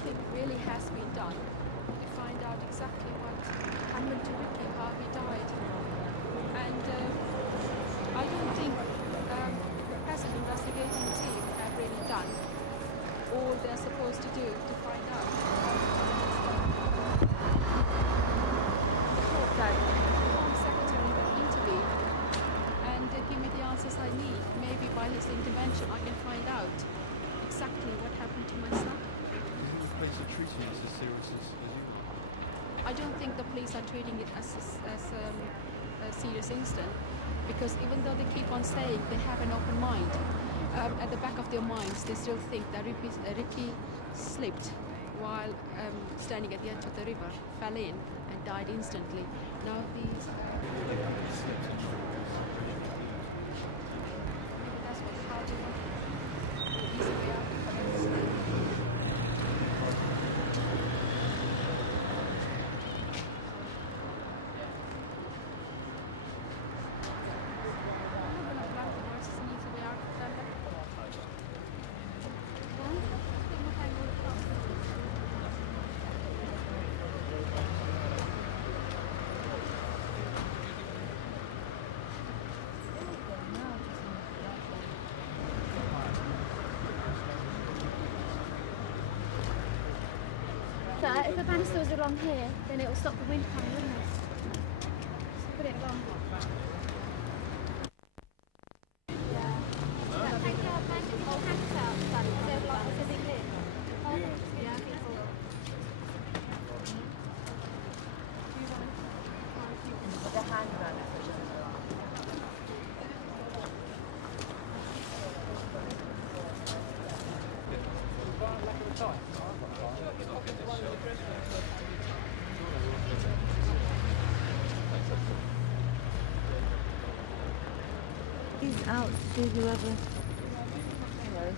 nothing really has been done to find out exactly what happened to Ricky, how he died. And I don't think the present investigating team have really done all they're supposed to do to find out. I hope that the Home Secretary will intervene and give me the answers I need. Maybe by his intervention I can find out exactly what happened to my son. The police are treating this as serious as you. I don't think the police are treating it as a serious incident, because even though they keep on saying they have an open mind, at the back of their minds they still think that Ricky slipped while standing at the edge of the river, fell in and died instantly. Now these maybe that's what how they want the easy way out of it. But if the banisters are along here, then it will stop the wind coming, wouldn't it? So put it along. He's out to see whoever. Hello.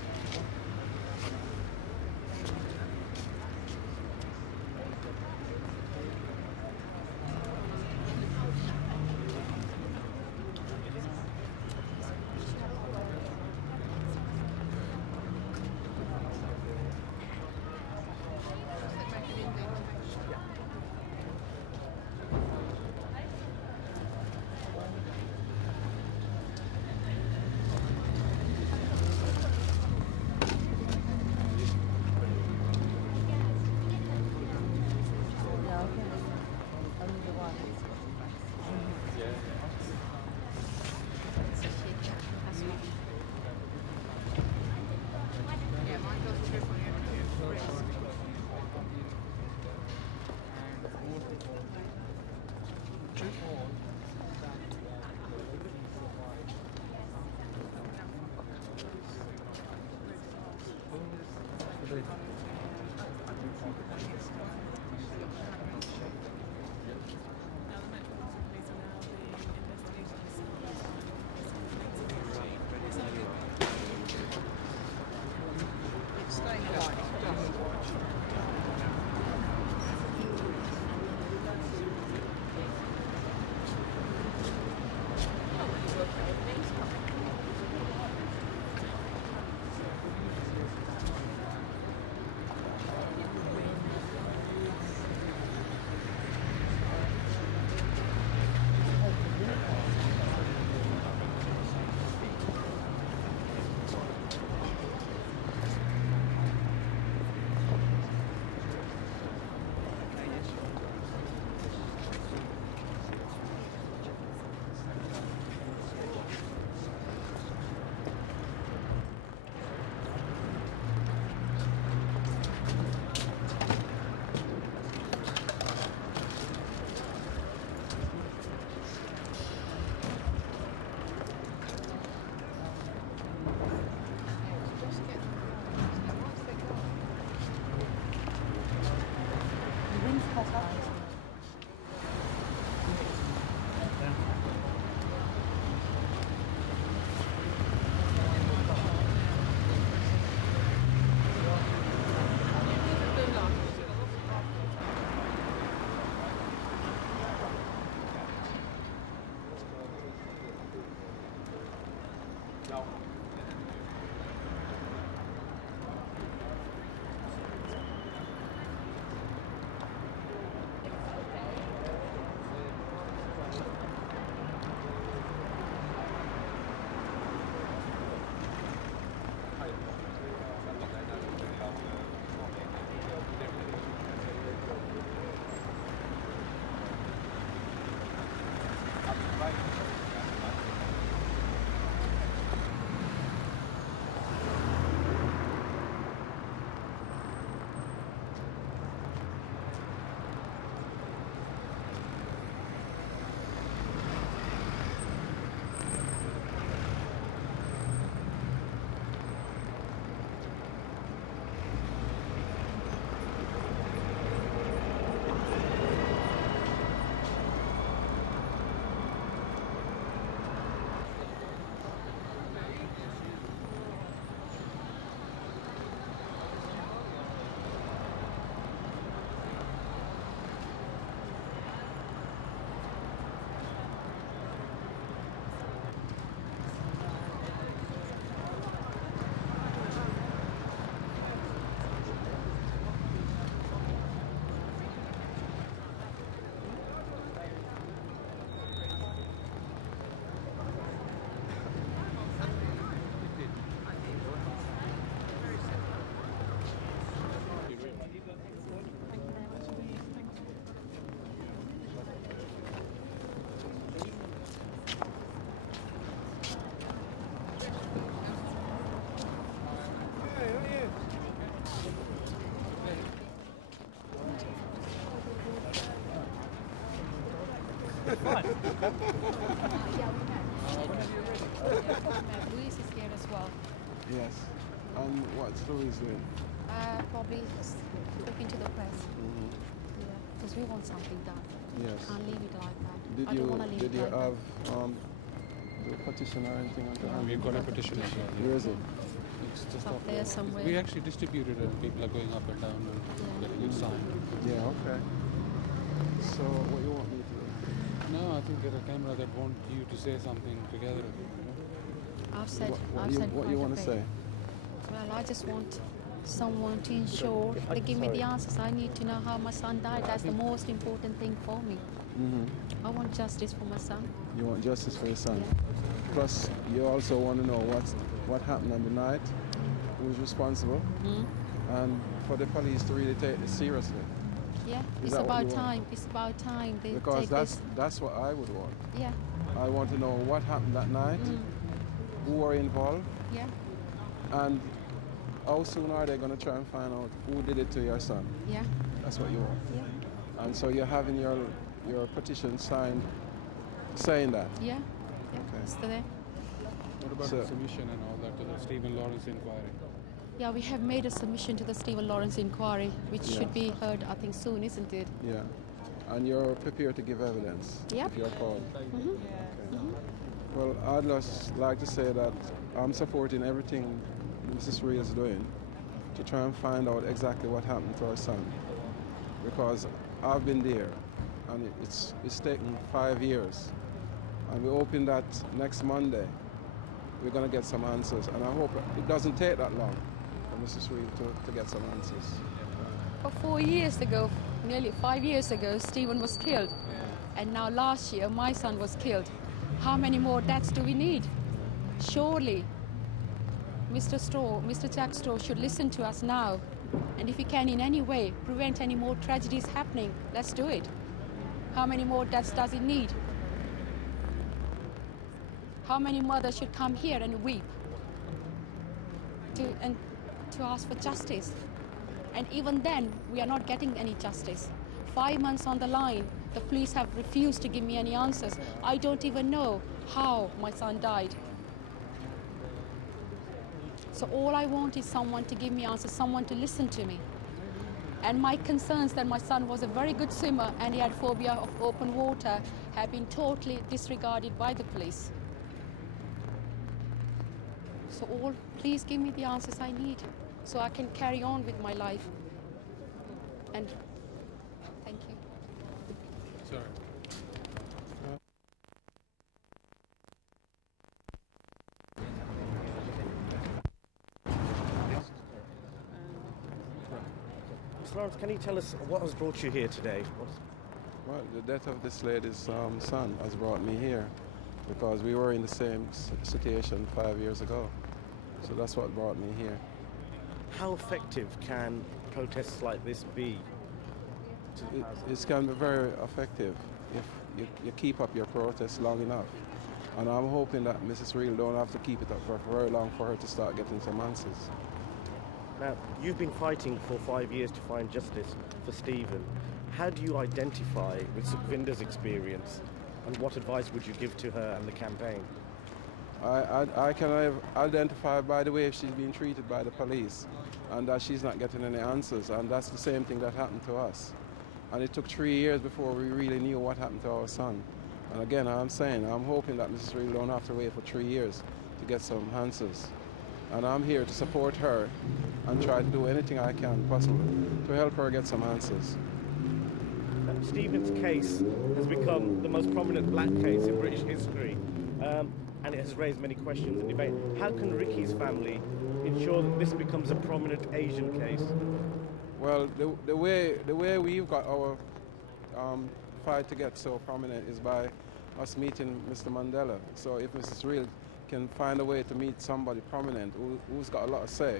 Louise is here as well. Yes. And what's Louise doing? Probably looking to the press. Mm-hmm. Yeah, because we want something done. Yes. Can't leave it like that. Did I don't want to leave did it you like have the petition or anything like that? We've got a petition as well. Where is it? It's just Up there somewhere. We actually distributed it, and people are going up and down and getting it signed. Yeah, okay. So what you want me to do? No, I think there's a camera that want you to say something together. I've said, What I've you, said what quite you a want to bit. say? Well, I just want someone to ensure they give me the answers. I need to know how my son died. That's the most important thing for me. Mm-hmm. I want justice for my son. You want justice for your son. Yeah. Plus, you also want to know what happened on the night, who's responsible, Mm? and for the police to really take this seriously. Yeah, Is it's that what about you want? time. It's about time they Because take that's what I would want. this. Yeah, I want to know what happened that night, who were involved, yeah, and how soon are they going to try and find out who did it to your son. yeah, That's what you want. yeah, And so you're having your petition signed saying that. yeah. Okay. It's there. What about So- the submission and all that to the Stephen Lawrence inquiry? Yeah, we have made a submission to the Stephen Lawrence inquiry, which Yeah. should be heard, I think, soon, isn't it? Yeah. And you're prepared to give evidence Yep. if you're called. Mm-hmm. Okay. Well, I'd just like to say that I'm supporting everything Mrs. Rhea is doing to try and find out exactly what happened to our son. Because I've been there, and it's taken 5 years. And we're hoping that next Monday we're going to get some answers. And I hope it doesn't take that long for Mrs. Rhea to get some answers. But 4 years ago, nearly 5 years ago, Stephen was killed. And now last year, my son was killed. How many more deaths do we need? Surely, Mr. Jack Straw should listen to us now. And if he can in any way prevent any more tragedies happening, let's do it. How many more deaths does it need? How many mothers should come here and weep to ask for justice? And even then, we are not getting any justice. 5 months on the line, the police have refused to give me any answers. I don't even know how my son died. So all I want is someone to give me answers, someone to listen to me. And my concerns that my son was a very good swimmer and he had phobia of open water have been totally disregarded by the police. So please give me the answers I need so I can carry on with my life. And thank you. Sorry. Mr. Lawrence, can you tell us what has brought you here today? Well, the death of this lady's son has brought me here because we were in the same situation 5 years ago. So that's what brought me here. How effective can protests like this be? It can be very effective if you keep up your protest long enough. And I'm hoping that Mrs. Reel don't have to keep it up for very long for her to start getting some answers. Now, you've been fighting for 5 years to find justice for Stephen. How do you identify with Sukhvinder's experience, and what advice would you give to her and the campaign? I can identify by the way she's being treated by the police and that she's not getting any answers, and that's the same thing that happened to us. And it took 3 years before we really knew what happened to our son. And again, I'm hoping that Mrs. Reel don't have to wait for 3 years to get some answers. And I'm here to support her and try to do anything I can possible to help her get some answers. Stephen's case has become the most prominent black case in British history, and it has raised many questions and debate. How can Ricky's family ensure that this becomes a prominent Asian case? Well, the way we've got our fight to get so prominent is by us meeting Mr. Mandela. So if Mrs. Reel can find a way to meet somebody prominent who's got a lot to say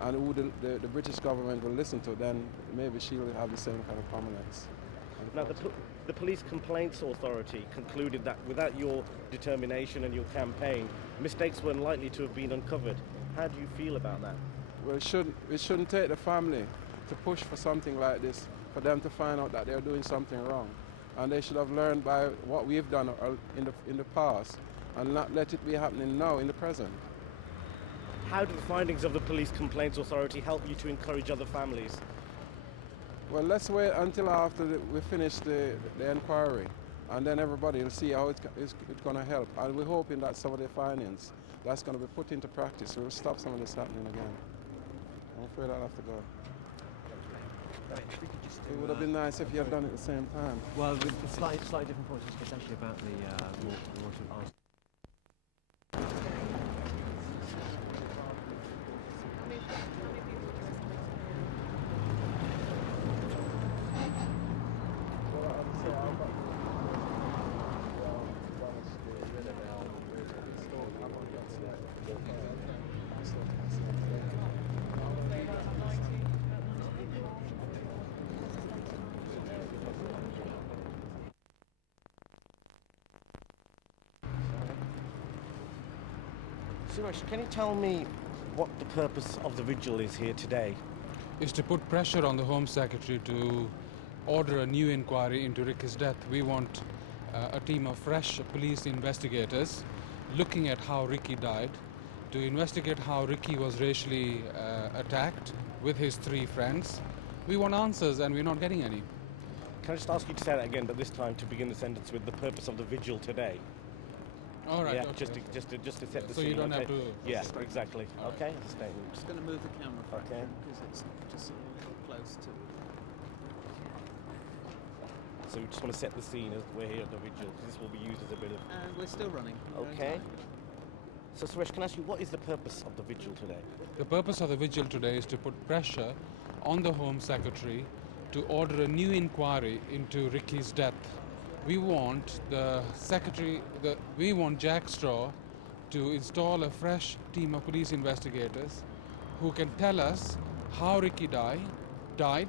and who the British government will listen to, then maybe she will have the same kind of prominence. Now, the Police Complaints Authority concluded that without your determination and your campaign, mistakes were unlikely to have been uncovered. How do you feel about that? Well, it shouldn't take the family to push for something like this, for them to find out that they're doing something wrong. And they should have learned by what we've done in the past and not let it be happening now in the present. How do the findings of the Police Complaints Authority help you to encourage other families? Well, let's wait until after we finish the inquiry, and then everybody will see how it's going to help. And we're hoping that some of the findings that's going to be put into practice will stop some of this happening again. I'm afraid I'll have to go. It would have been nice if you had done it at the same time. Well, with slightly different points. It's actually about the water ask. Suresh, can you tell me what the purpose of the vigil is here today? Is to put pressure on the Home Secretary to order a new inquiry into Ricky's death. We want a team of fresh police investigators looking at how Ricky died, to investigate how Ricky was racially attacked with his 3 friends. We want answers and we're not getting any. Can I just ask you to say that again, but this time to begin the sentence with the purpose of the vigil today? All right. Yeah, okay. just to set the So scene. you don't have to. Yeah, exactly. All right. Okay, that's a statement. I'm just going to move the camera back Okay. because it's just a little close to. So we just want to set the scene as we're here at the vigil, because this will be used as a bit of. And we're still running. We're on Okay. time. So Suresh, can I ask you, what is the purpose of the vigil today? The purpose of the vigil today is to put pressure on the Home Secretary to order a new inquiry into Ricky's death. We want we want Jack Straw to install a fresh team of police investigators who can tell us how Ricky died.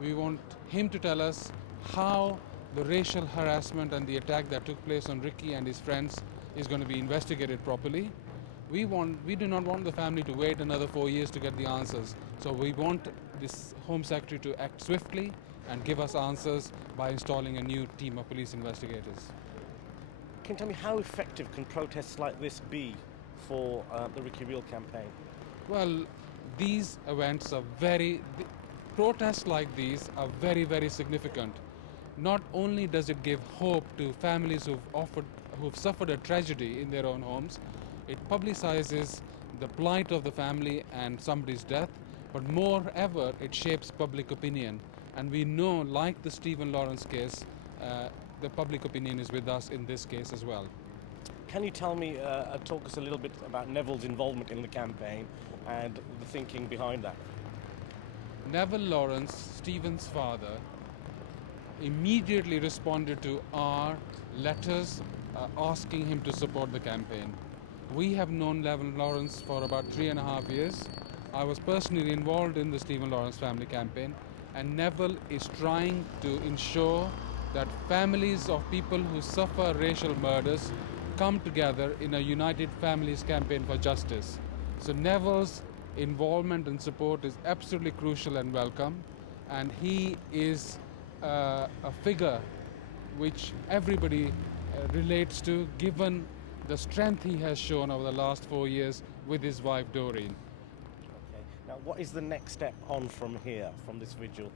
We want him to tell us how the racial harassment and the attack that took place on Ricky and his friends is going to be investigated properly. We do not want the family to wait another 4 years to get the answers. So we want this Home Secretary to act swiftly and give us answers by installing a new team of police investigators. Can you tell me how effective can protests like this be for the Ricky Real campaign? Well, these events are protests like these are very, very significant. Not only does it give hope to families who've suffered a tragedy in their own homes, it publicizes the plight of the family and somebody's death, but moreover, it shapes public opinion. And we know, like the Stephen Lawrence case, the public opinion is with us in this case as well. Can you tell me, talk us a little bit about Neville's involvement in the campaign and the thinking behind that? Neville Lawrence, Stephen's father, immediately responded to our letters asking him to support the campaign. We have known Neville Lawrence for about 3.5 years. I was personally involved in the Stephen Lawrence family campaign, and Neville is trying to ensure that families of people who suffer racial murders come together in a United Families campaign for justice. So Neville's involvement and support is absolutely crucial and welcome, and he is a figure which everybody relates to, given the strength he has shown over the last 4 years with his wife Doreen. Okay. Now, what is the next step on from here, from this vigil?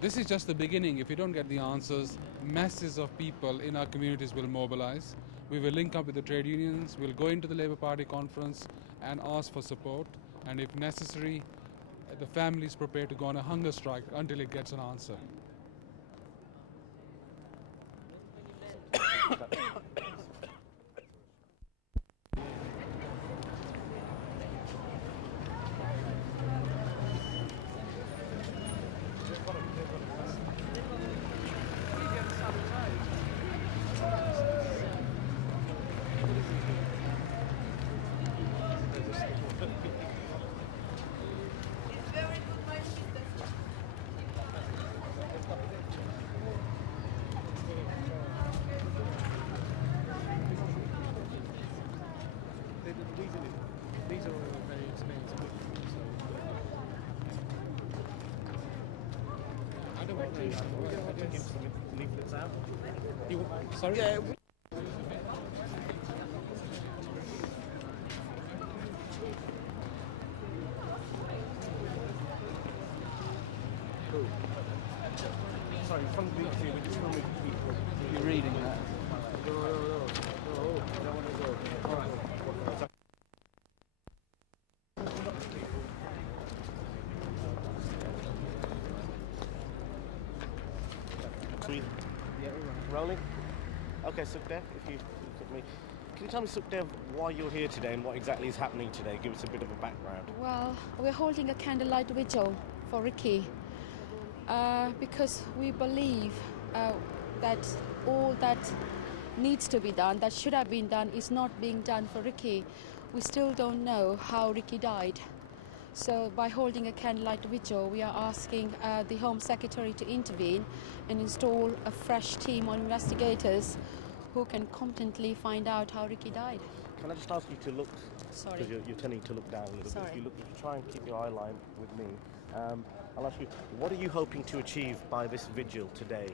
This is just the beginning. If you don't get the answers, masses of people in our communities will mobilize. We will link up with the trade unions, we'll go into the Labour Party conference and ask for support, and if necessary, the family is prepared to go on a hunger strike until it gets an answer. These are all very expensive. So. I don't to give some leaflets out. Sorry? Yeah. Sorry, from the BBC, we're just filming people. You're reading that. Three. Yeah, we're Rolling? Okay, Sukhdev, if you look at me. Can you tell me, Sukhdev, why you're here today and what exactly is happening today? Give us a bit of a background. Well, we're holding a candlelight vigil for Ricky because we believe that all that needs to be done, that should have been done, is not being done for Ricky. We still don't know how Ricky died. So by holding a candlelight vigil, we are asking the Home Secretary to intervene and install a fresh team of investigators who can competently find out how Ricky died. Can I just ask you to look, Sorry. because you're tending to look down a little Sorry. bit. If you try and keep your eye line with me, I'll ask you, what are you hoping to achieve by this vigil today?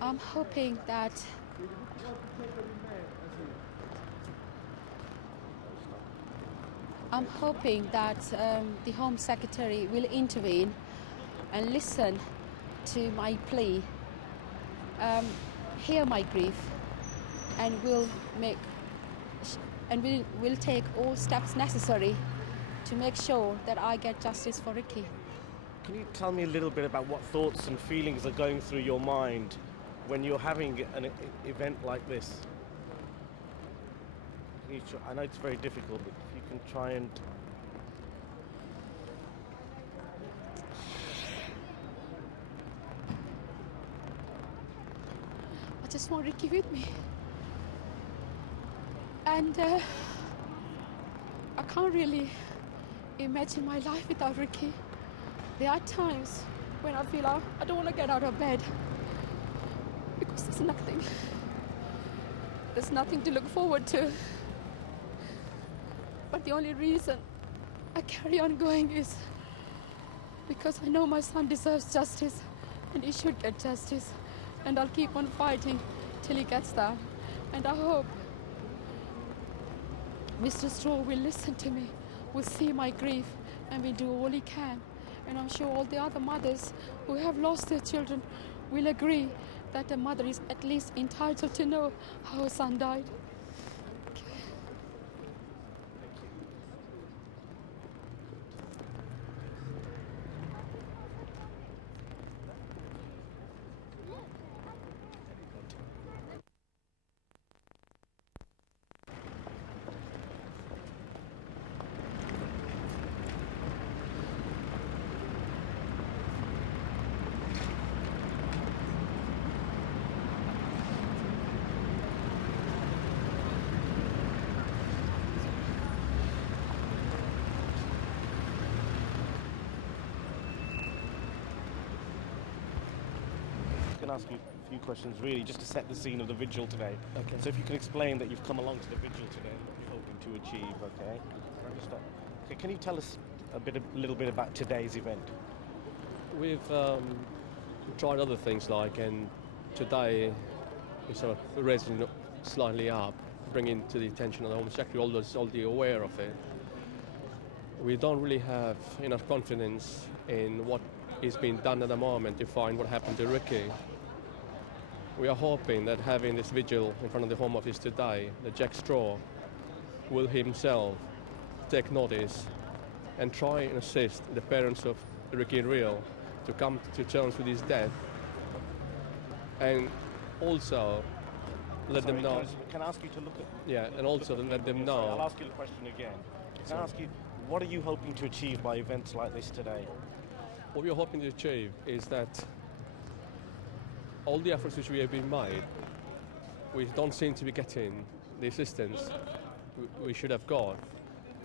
I'm hoping that the Home Secretary will intervene and listen to my plea, hear my grief, and will take all steps necessary to make sure that I get justice for Ricky. Can you tell me a little bit about what thoughts and feelings are going through your mind when you're having an event like this? I know it's very difficult, but if you can try and... I just want Ricky with me. And I can't really imagine my life without Ricky. There are times when I feel I don't want to get out of bed because there's nothing. There's nothing to look forward to. But the only reason I carry on going is because I know my son deserves justice and he should get justice. And I'll keep on fighting till he gets that. And I hope Mr. Straw will listen to me, will see my grief, and will do all he can. And I'm sure all the other mothers who have lost their children will agree that a mother is at least entitled to know how her son died. I can ask you a few questions, really, just to set the scene of the vigil today. Okay. So if you can explain that you've come along to the vigil today and what you're hoping to achieve, okay? Okay, can you tell us a little bit about today's event? We've tried other things and today we're sort of raising it slightly up, bringing to the attention of the Home Secretary, already aware of it. We don't really have enough confidence in what is being done at the moment to find what happened to Ricky. We are hoping that having this vigil in front of the Home Office today, that Jack Straw will himself take notice and try and assist the parents of Ricky Real to come to terms with his death, and also let them know. Can I ask you to look at... Yeah, and also let them know. I'll ask you the question again. Can I ask you, what are you hoping to achieve by events like this today? What we are hoping to achieve is that all the efforts which we have been made, we don't seem to be getting the assistance we should have got.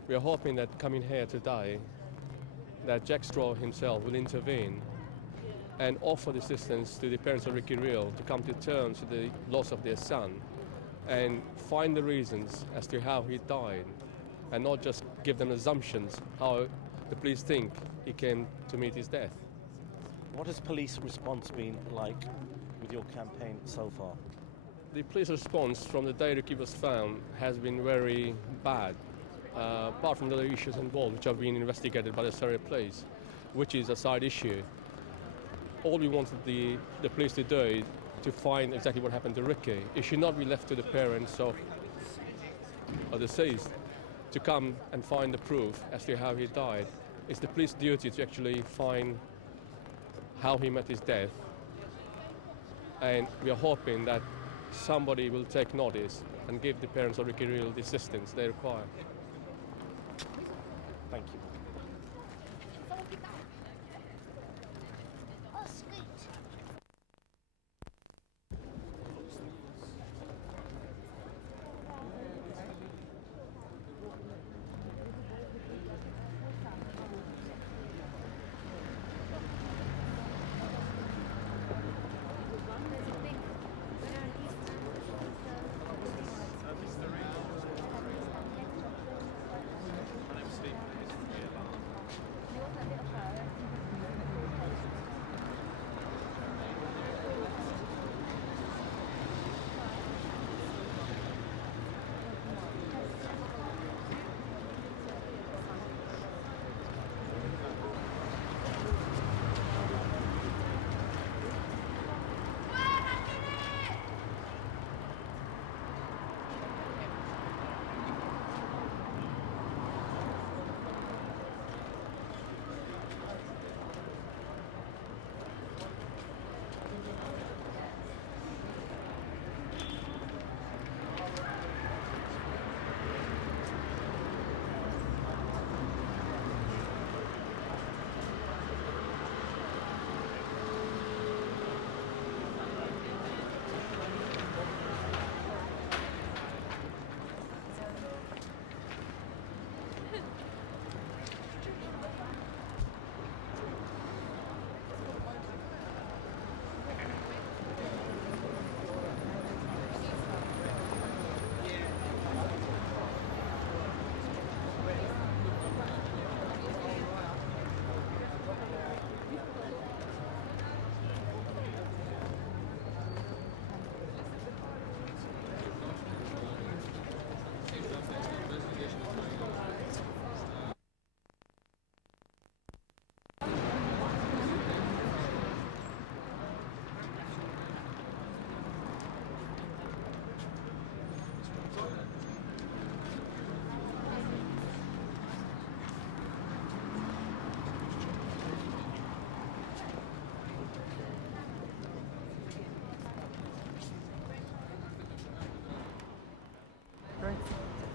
We are hoping that coming here today, that Jack Straw himself will intervene and offer the assistance to the parents of Ricky Real to come to terms with the loss of their son and find the reasons as to how he died, and not just give them assumptions how the police think he came to meet his death. What has police response been like with your campaign so far? The police response from the day Ricky was found has been very bad, apart from the other issues involved, which have been investigated by the Surrey Police, which is a side issue. All we wanted the police to do is to find exactly what happened to Ricky. It should not be left to the parents of deceased to come and find the proof as to how he died. It's the police duty to actually find how he met his death, and we are hoping that somebody will take notice and give the parents of Ricky Real the assistance they require. Thank you.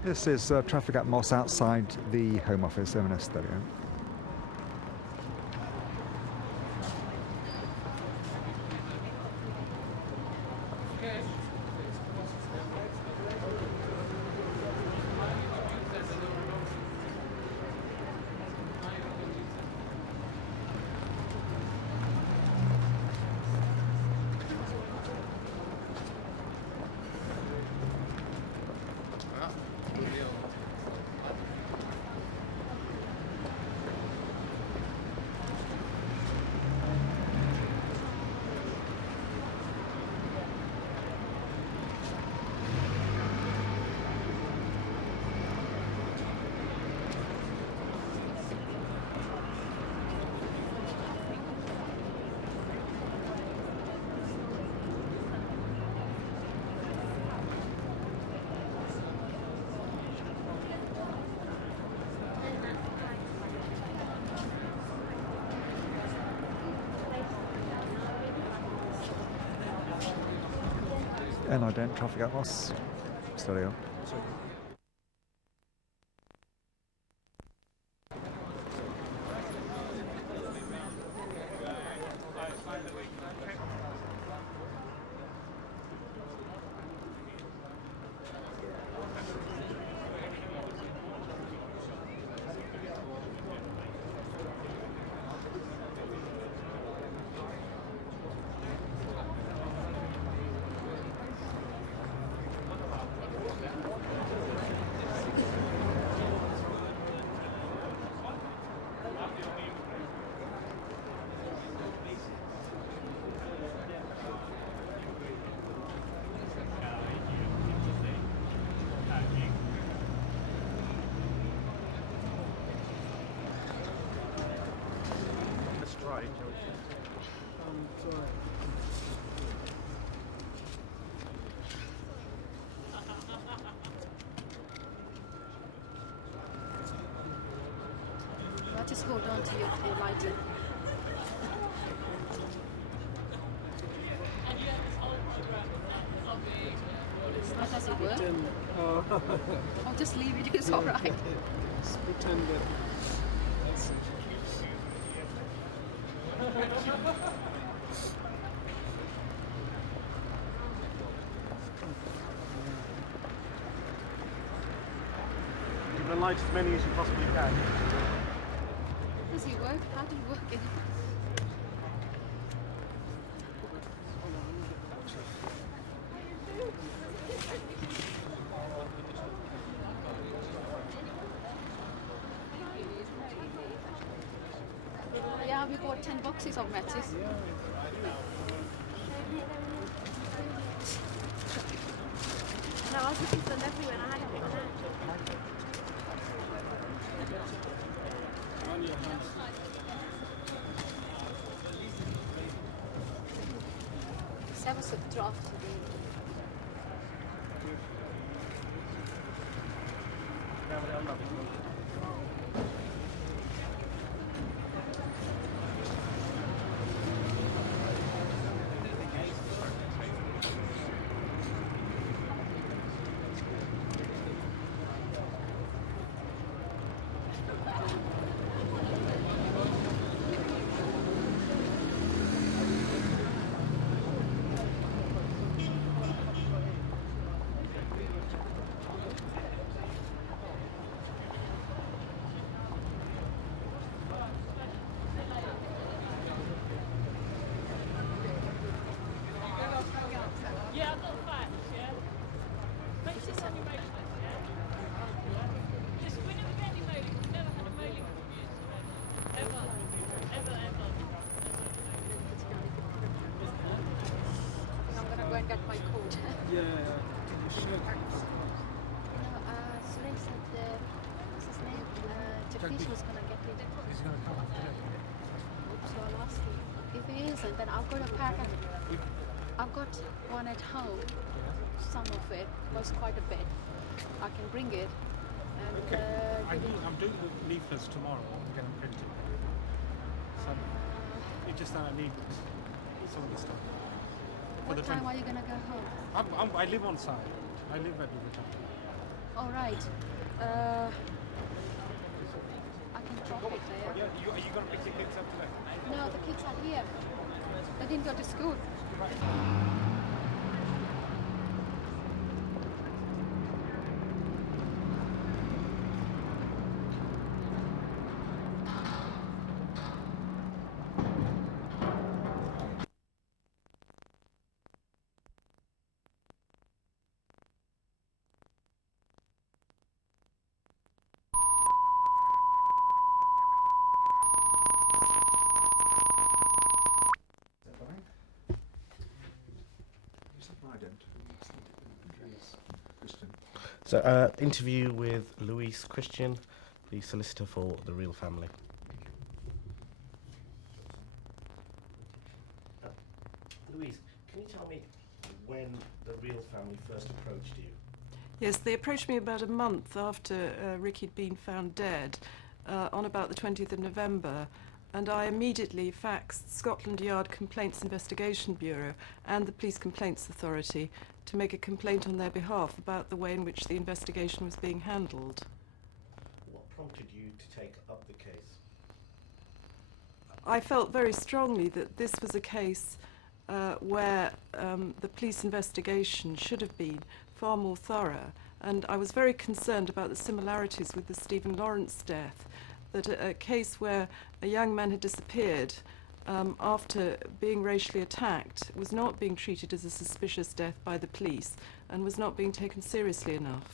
This is traffic at Moss outside the Home Office, M&S Studio. And ident traffic at Moss Studio. right. Well, just hold on to your lighter. How does it work? Oh, just leave it. It's all right. Just pretend that. That's it. Give the light as many as you possibly can. Does it work? How do you work it? Yeah, we got 10 boxes of matches. No, I was looking for them everywhere and I hadn't got them. On your hands. Let's have a draft today. Get my coat. Yeah. Suresh said, what's his name? Jagdish was going to get it. He's going to come up today. So I'll ask him. If he isn't, then I've got a pack. I've got one at home. Some of it was quite a bit. I can bring it. And, Okay. give it- I'm doing the leaflets tomorrow. I'm getting printed. So it's just that I need some of the stuff. What time are you gonna go home? I live on site. I live at Riverton. All right. I can drop it there. Yeah, are you going to pick your kids up today? No, the kids are here. They didn't go to school. So, interview with Louise Christian, the solicitor for the Real Family. Louise, can you tell me when the Real Family first approached you? Yes, they approached me about a month after Ricky had been found dead, on about the 20th of November, and I immediately faxed Scotland Yard Complaints Investigation Bureau and the Police Complaints Authority to make a complaint on their behalf about the way in which the investigation was being handled. What prompted you to take up the case? I felt very strongly that this was a case where the police investigation should have been far more thorough, and I was very concerned about the similarities with the Stephen Lawrence death, that a case where a young man had disappeared after being racially attacked was not being treated as a suspicious death by the police and was not being taken seriously enough.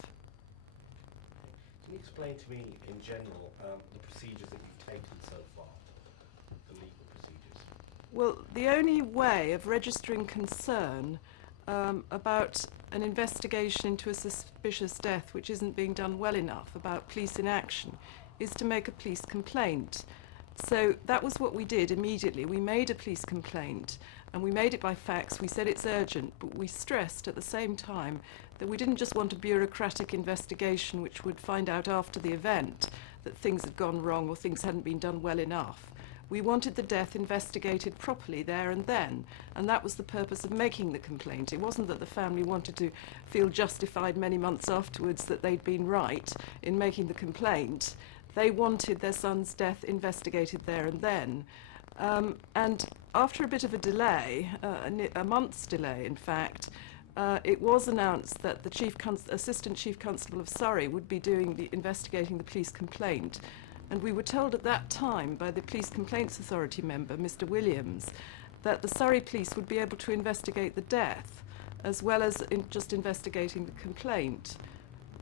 Can you explain to me, in general, the procedures that you've taken so far, the legal procedures? Well, the only way of registering concern about an investigation into a suspicious death which isn't being done well enough, about police inaction, is to make a police complaint. So that was what we did immediately. We made a police complaint, and we made it by fax. We said it's urgent, but we stressed at the same time that we didn't just want a bureaucratic investigation which would find out after the event that things had gone wrong or things hadn't been done well enough. We wanted the death investigated properly there and then, and that was the purpose of making the complaint. It wasn't that the family wanted to feel justified many months afterwards that they'd been right in making the complaint. They wanted their son's death investigated there and then. And after a bit of a delay, a month's delay in fact, it was announced that the Assistant Chief Constable of Surrey would be investigating the police complaint. And we were told at that time by the Police Complaints Authority member, Mr. Williams, that the Surrey Police would be able to investigate the death as well as just investigating the complaint.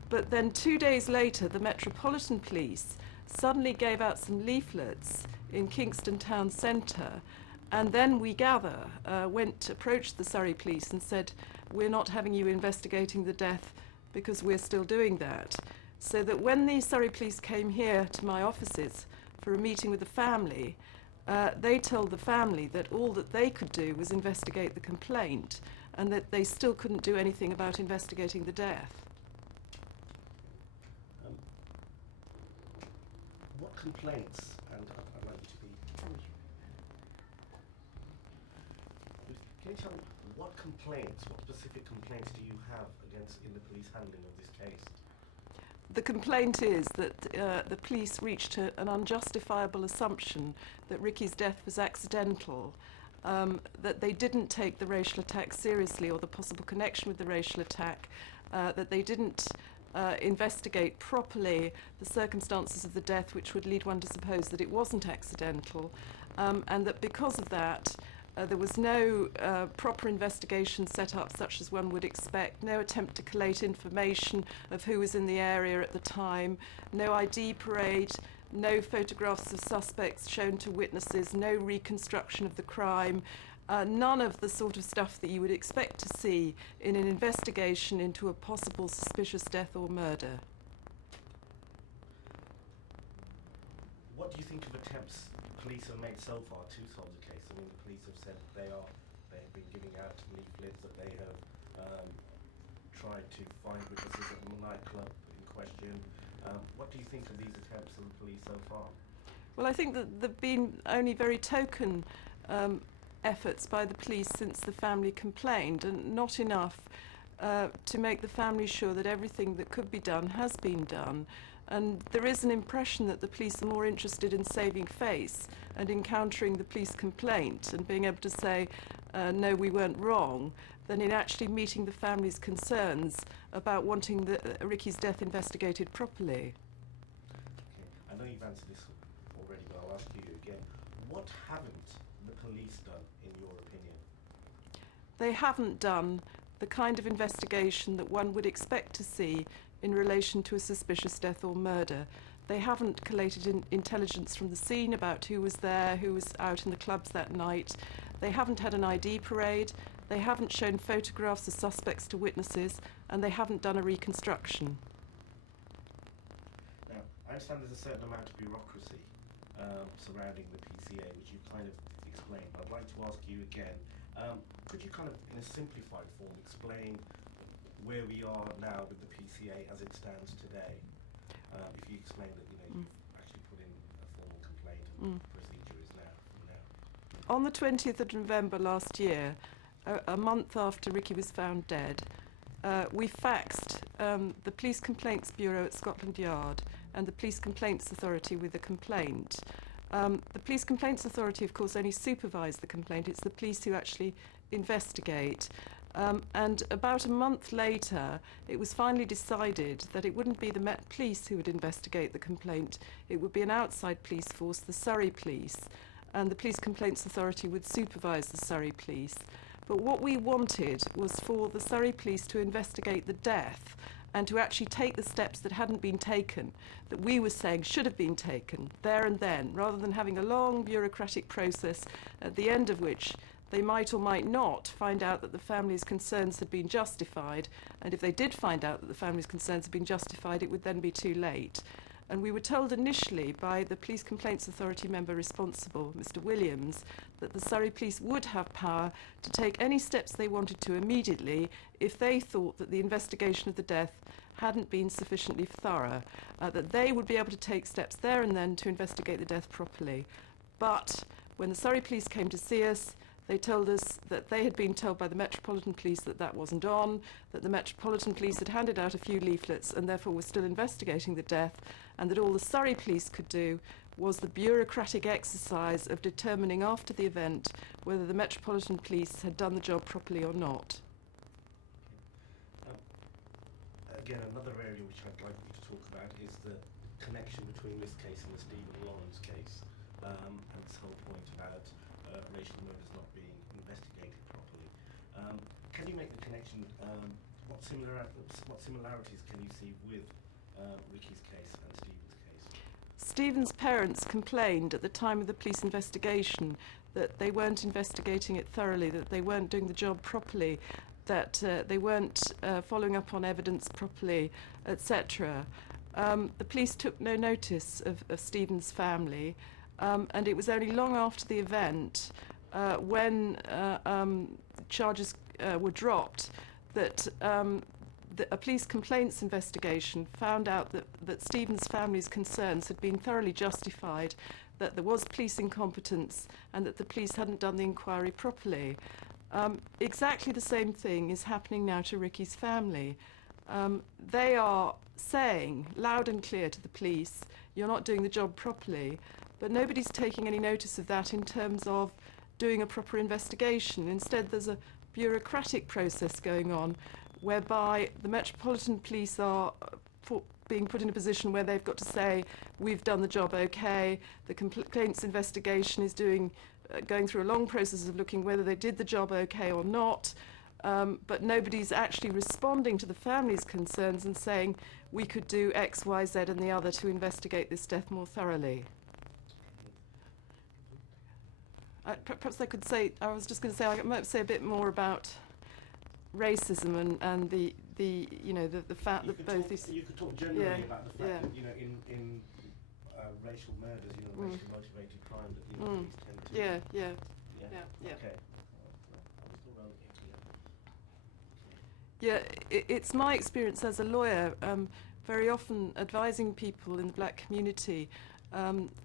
But then 2 days later, the Metropolitan Police suddenly gave out some leaflets in Kingston Town Centre, and then we approached the Surrey Police and said, we're not having you investigating the death because we're still doing that. So that when the Surrey Police came here to my offices for a meeting with the family, they told the family that all that they could do was investigate the complaint and that they still couldn't do anything about investigating the death. What complaints, and I'd like you to be... Can you tell me what specific complaints do you have in the police handling of this case? The complaint is that the police reached an unjustifiable assumption that Ricky's death was accidental, that they didn't take the racial attack seriously or the possible connection with the racial attack, that they didn't investigate properly the circumstances of the death which would lead one to suppose that it wasn't accidental, and that because of that there was no proper investigation set up such as one would expect, no attempt to collate information of who was in the area at the time, no ID parade, no photographs of suspects shown to witnesses, no reconstruction of the crime, none of the sort of stuff that you would expect to see in an investigation into a possible suspicious death or murder. What do you think of attempts police have made so far to solve the case? I mean, the police have said they've been giving out leaflets, that they have tried to find witnesses at the nightclub in question. What do you think of these attempts of the police so far? Well, I think that there have been only very token efforts by the police since the family complained, and not enough to make the family sure that everything that could be done has been done. And there is an impression that the police are more interested in saving face and in countering the police complaint and being able to say, no, we weren't wrong, than in actually meeting the family's concerns about wanting Ricky's death investigated properly. Okay. I know you've answered this already, but I'll ask you again. What haven't the police done, in your opinion? They haven't done the kind of investigation that one would expect to see in relation to a suspicious death or murder. They haven't collated intelligence from the scene about who was there, who was out in the clubs that night. They haven't had an ID parade. They haven't shown photographs of suspects to witnesses, and they haven't done a reconstruction. Now, I understand there's a certain amount of bureaucracy surrounding the PCA, which you've kind of explained. I'd like to ask you again, could you kind of, in a simplified form, explain where we are now with the PCA as it stands today? If you explain that, you've actually put in a formal complaint and the procedure is now. On the 20th of November last year, a month after Ricky was found dead, we faxed the Police Complaints Bureau at Scotland Yard and the Police Complaints Authority with a complaint. The Police Complaints Authority, of course, only supervise the complaint. It's the police who actually investigate. And about a month later, it was finally decided that it wouldn't be the Met Police who would investigate the complaint. It would be an outside police force, the Surrey Police, and the Police Complaints Authority would supervise the Surrey Police. But what we wanted was for the Surrey Police to investigate the death and to actually take the steps that hadn't been taken, that we were saying should have been taken there and then, rather than having a long bureaucratic process at the end of which they might or might not find out that the family's concerns had been justified, and if they did find out that the family's concerns had been justified, it would then be too late. And we were told initially by the Police Complaints Authority member responsible, Mr. Williams, that the Surrey Police would have power to take any steps they wanted to immediately if they thought that the investigation of the death hadn't been sufficiently thorough, that they would be able to take steps there and then to investigate the death properly. But when the Surrey Police came to see us, they told us that they had been told by the Metropolitan Police that that wasn't on, that the Metropolitan Police had handed out a few leaflets and therefore were still investigating the death, and that all the Surrey Police could do was the bureaucratic exercise of determining after the event whether the Metropolitan Police had done the job properly or not. Again, another area which I'd like you to talk about is the connection between this case and the Stephen Lawrence case, and this whole point about racial murders not being investigated properly. Can you make the connection? What similarities can you see with Ricky's case and Stephen's case? Stephen's parents complained at the time of the police investigation that they weren't investigating it thoroughly, that they weren't doing the job properly, that they weren't following up on evidence properly, etc. The police took no notice of Stephen's family, and it was only long after the event, when charges were dropped, that a police complaints investigation found out that Stephen's family's concerns had been thoroughly justified, that there was police incompetence, and that the police hadn't done the inquiry properly. Exactly the same thing is happening now to Ricky's family. They are saying loud and clear to the police, you're not doing the job properly, but nobody's taking any notice of that in terms of doing a proper investigation. Instead, there's a bureaucratic process going on whereby the Metropolitan Police are being put in a position where they've got to say, we've done the job okay, the complaints investigation is going through a long process of looking whether they did the job okay or not, but nobody's actually responding to the family's concerns and saying, we could do X, Y, Z and the other to investigate this death more thoroughly. Perhaps I could say, I was just going to say, I might say a bit more about racism and the fact that both these... You could talk generally about the fact that, in racial murders, racially motivated crime, that the police tend to... Yeah. Okay. Yeah, it's my experience as a lawyer, very often advising people in the black community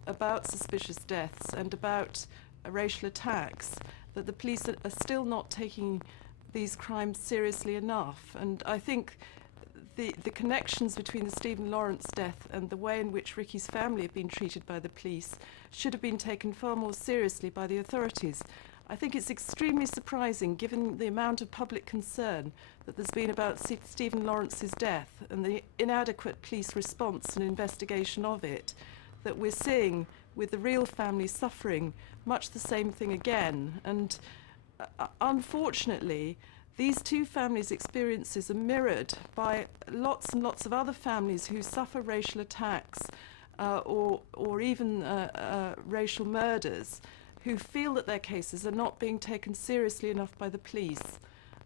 about suspicious deaths and about racial attacks, that the police are still not taking these crimes seriously enough. And I think the connections between the Stephen Lawrence death and the way in which Ricky's family have been treated by the police should have been taken far more seriously by the authorities. I think it's extremely surprising, given the amount of public concern that there's been about Stephen Lawrence's death and the inadequate police response and investigation of it, that we're seeing with the real family suffering much the same thing again. And unfortunately, these two families' experiences are mirrored by lots and lots of other families who suffer racial attacks or even racial murders, who feel that their cases are not being taken seriously enough by the police.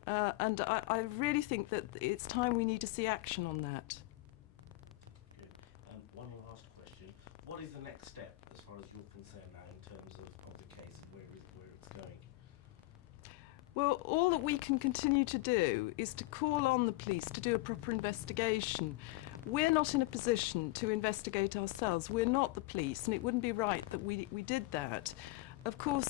And I really think that it's time we need to see action on that. Good. One last question. What is the next step as far as you're concerned now in terms of the case and where it's going? Well, all that we can continue to do is to call on the police to do a proper investigation. We're not in a position to investigate ourselves. We're not the police, and it wouldn't be right that we did that. Of course,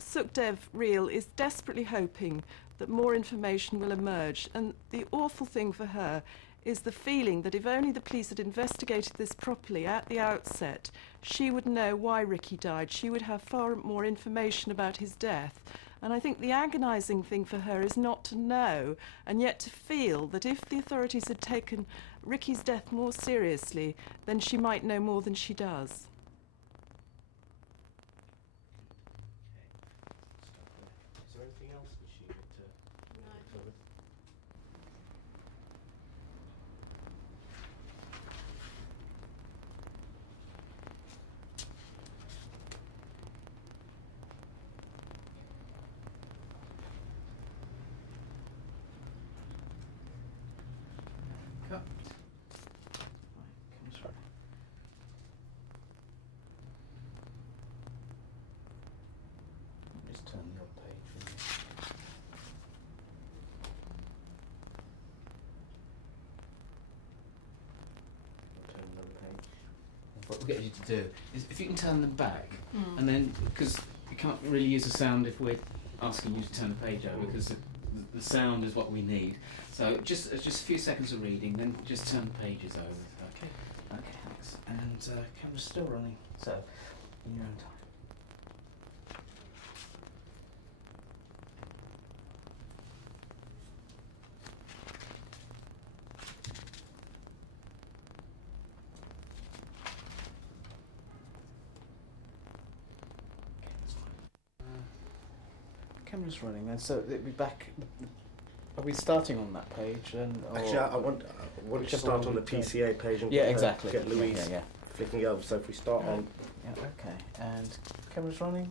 Sukhdev Reel is desperately hoping that more information will emerge, and the awful thing for her is the feeling that if only the police had investigated this properly at the outset, she would know why Ricky died. She would have far more information about his death. And I think the agonising thing for her is not to know, and yet to feel that if the authorities had taken Ricky's death more seriously, then she might know more than she does. Is there anything else which you need to cover? Cut. Right, comes through. we'll get you to do is if you can turn them back, and then because we can't really use the sound if we're asking you to turn the page over because the sound is what we need. So just a few seconds of reading, then just turn the pages over. Okay. Okay, thanks. And camera's still running. So in your own time. Camera's running then, so it'll be back. Are we starting on that page then? Or Actually, I want to start on the PCA page and get Louise flicking over. So if we start on. Yeah, okay. And camera's running.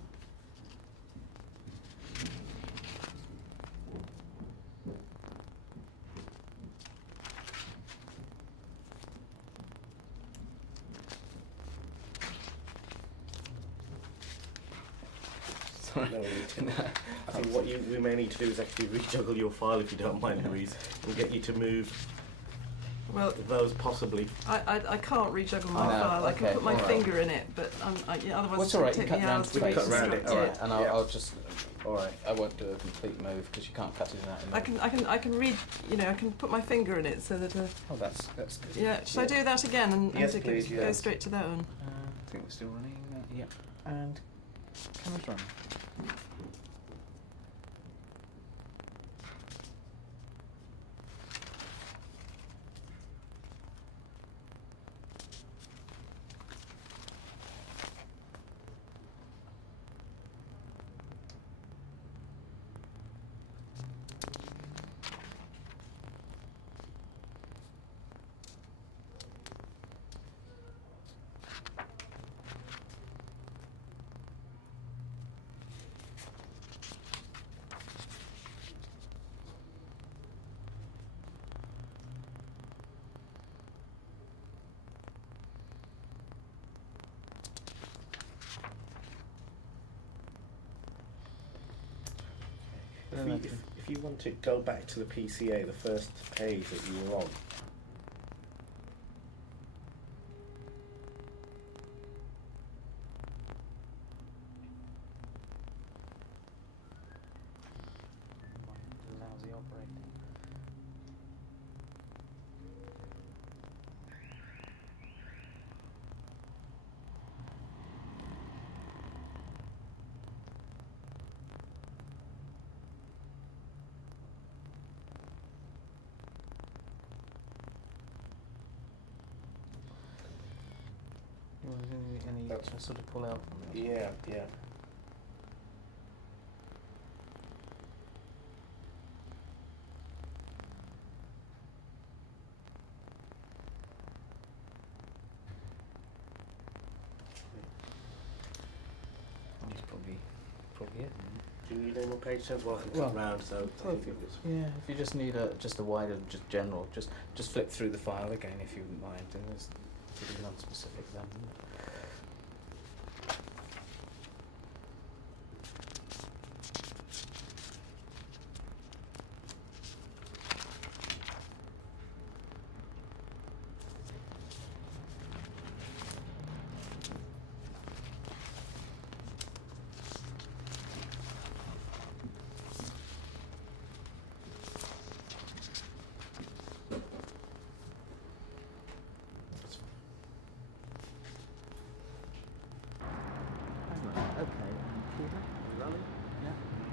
No, we need to. I think what we may need to do is actually rejuggle your file if you don't mind, Louise, and get you to move. Well, those possibly. I can't rejuggle my file. I can put my finger in it, but otherwise it's all right. it'll You take me cut hours round to cut round it. All right, and I'll just. All right. I won't do a complete move because you can't cut it in that. I can read. I can put my finger in it so that. Oh, that's good. Yeah. Should I do that again and yes, and please, go straight to that one? I think we're still running. Yeah. And camera's running. If you want to go back to the PCA, the first page that you were on. Lousy operating. Any to sort of pull out from it? Yeah. That's probably it. Do you need any more page turns? Well, I can cut round, so yeah. If you just need a wider, just general, just flip through the file again if you wouldn't mind. And there's pretty non-specific then.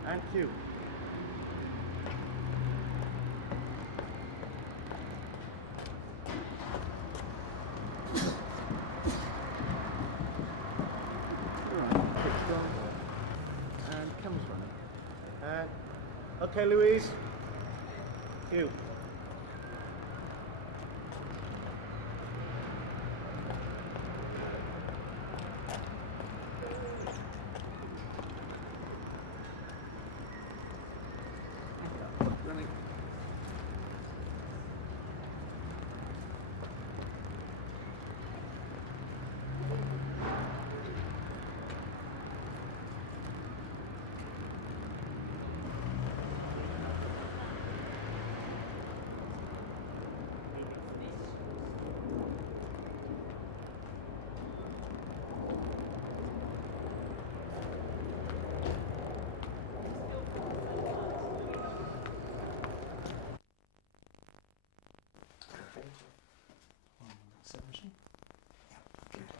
And cue. And camera's running. And okay, Louise. Cue.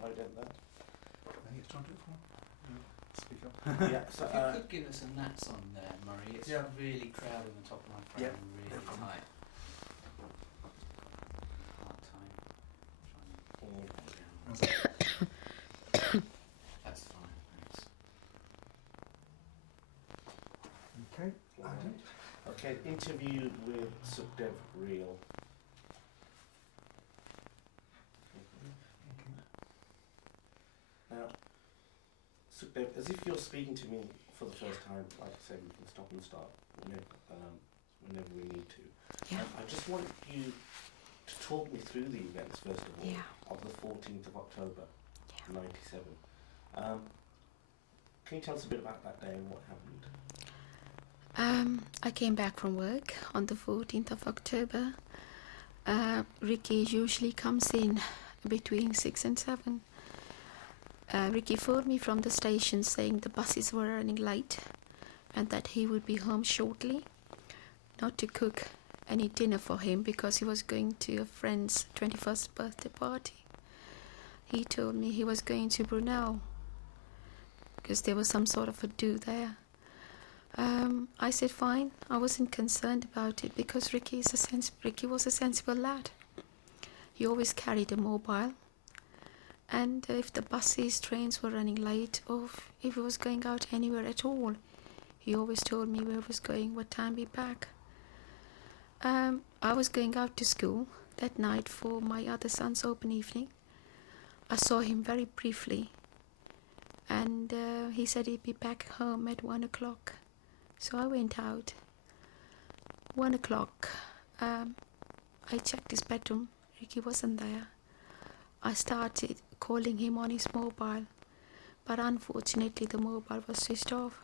ident that? He's trying to do it for me. Speak up. Yeah, so, If you could give us a nats on there, Murray, it's Yeah. really crowding the top of my phone, Yeah. really No problem. tight. Hard time trying to get How's that that? down. That's fine, thanks. Okay. Okay, interview with Sukhdev Reel. Now, Sukhdev, as if you're speaking to me for the first time, like I said, we can stop and start whenever we need to. Yeah. I just want you to talk me through the events, first of all, Yeah. of the 14th of October, Yeah. 97. Can you tell us a bit about that day and what happened? I came back from work on the 14th of October. Ricky usually comes in between 6 and 7. Ricky phoned me from the station saying the buses were running late and that he would be home shortly, not to cook any dinner for him because he was going to a friend's 21st birthday party. He told me he was going to Brunel because there was some sort of a do there. I said fine. I wasn't concerned about it because Ricky was a sensible lad. He always carried a mobile, and if the buses, trains were running late, or if he was going out anywhere at all, he always told me where he was going, what time he'd be back. I was going out to school that night for my other son's open evening. I saw him very briefly, and he said he'd be back home at 1 o'clock. So I went out. 1 o'clock, I checked his bedroom. Ricky wasn't there. I started calling him on his mobile, but unfortunately the mobile was switched off.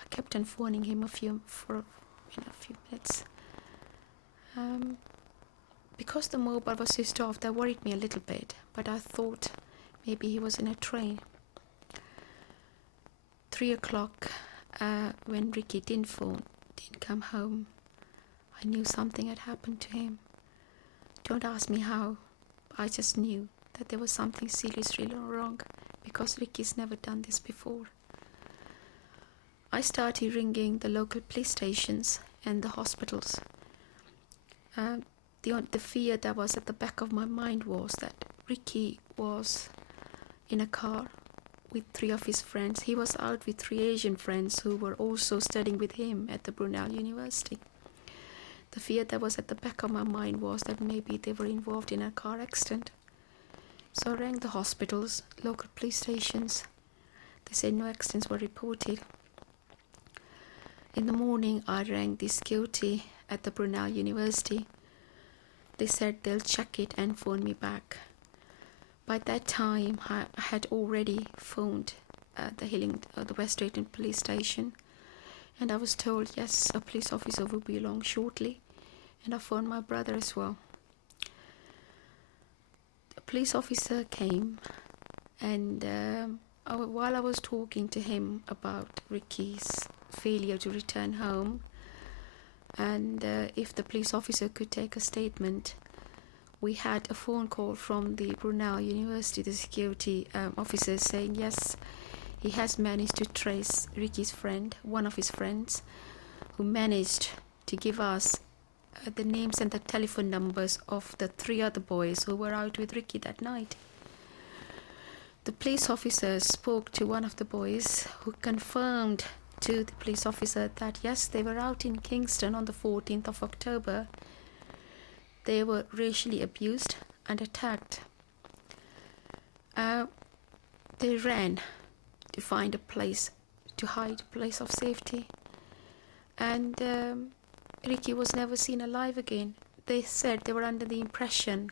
I kept on phoning him for a few minutes. Because the mobile was switched off, that worried me a little bit, but I thought maybe he was in a train. 3 o'clock, when Ricky didn't come home, I knew something had happened to him. Don't ask me how, I just knew that there was something seriously wrong because Ricky's never done this before. I started ringing the local police stations and the hospitals. The fear that was at the back of my mind was that Ricky was in a car with 3 of his friends. He was out with 3 Asian friends who were also studying with him at the Brunel University. The fear that was at the back of my mind was that maybe they were involved in a car accident. So I rang the hospitals, local police stations. They said no accidents were reported. In the morning, I rang the security at the Brunel University. They said they'll check it and phone me back. By that time, I had already phoned the West Drayton police station, and I was told, yes, a police officer will be along shortly, and I phoned my brother as well. The police officer came, and while I was talking to him about Ricky's failure to return home, and if the police officer could take a statement, we had a phone call from the Brunel University, the security officer, saying yes, he has managed to trace Ricky's friend, one of his friends, who managed to give us the names and the telephone numbers of the 3 other boys who were out with Ricky that night. The police officer spoke to one of the boys, who confirmed to the police officer that yes, they were out in Kingston on the 14th of October. They were racially abused and attacked. They ran to find a place to hide, a place of safety. And Ricky was never seen alive again. They said they were under the impression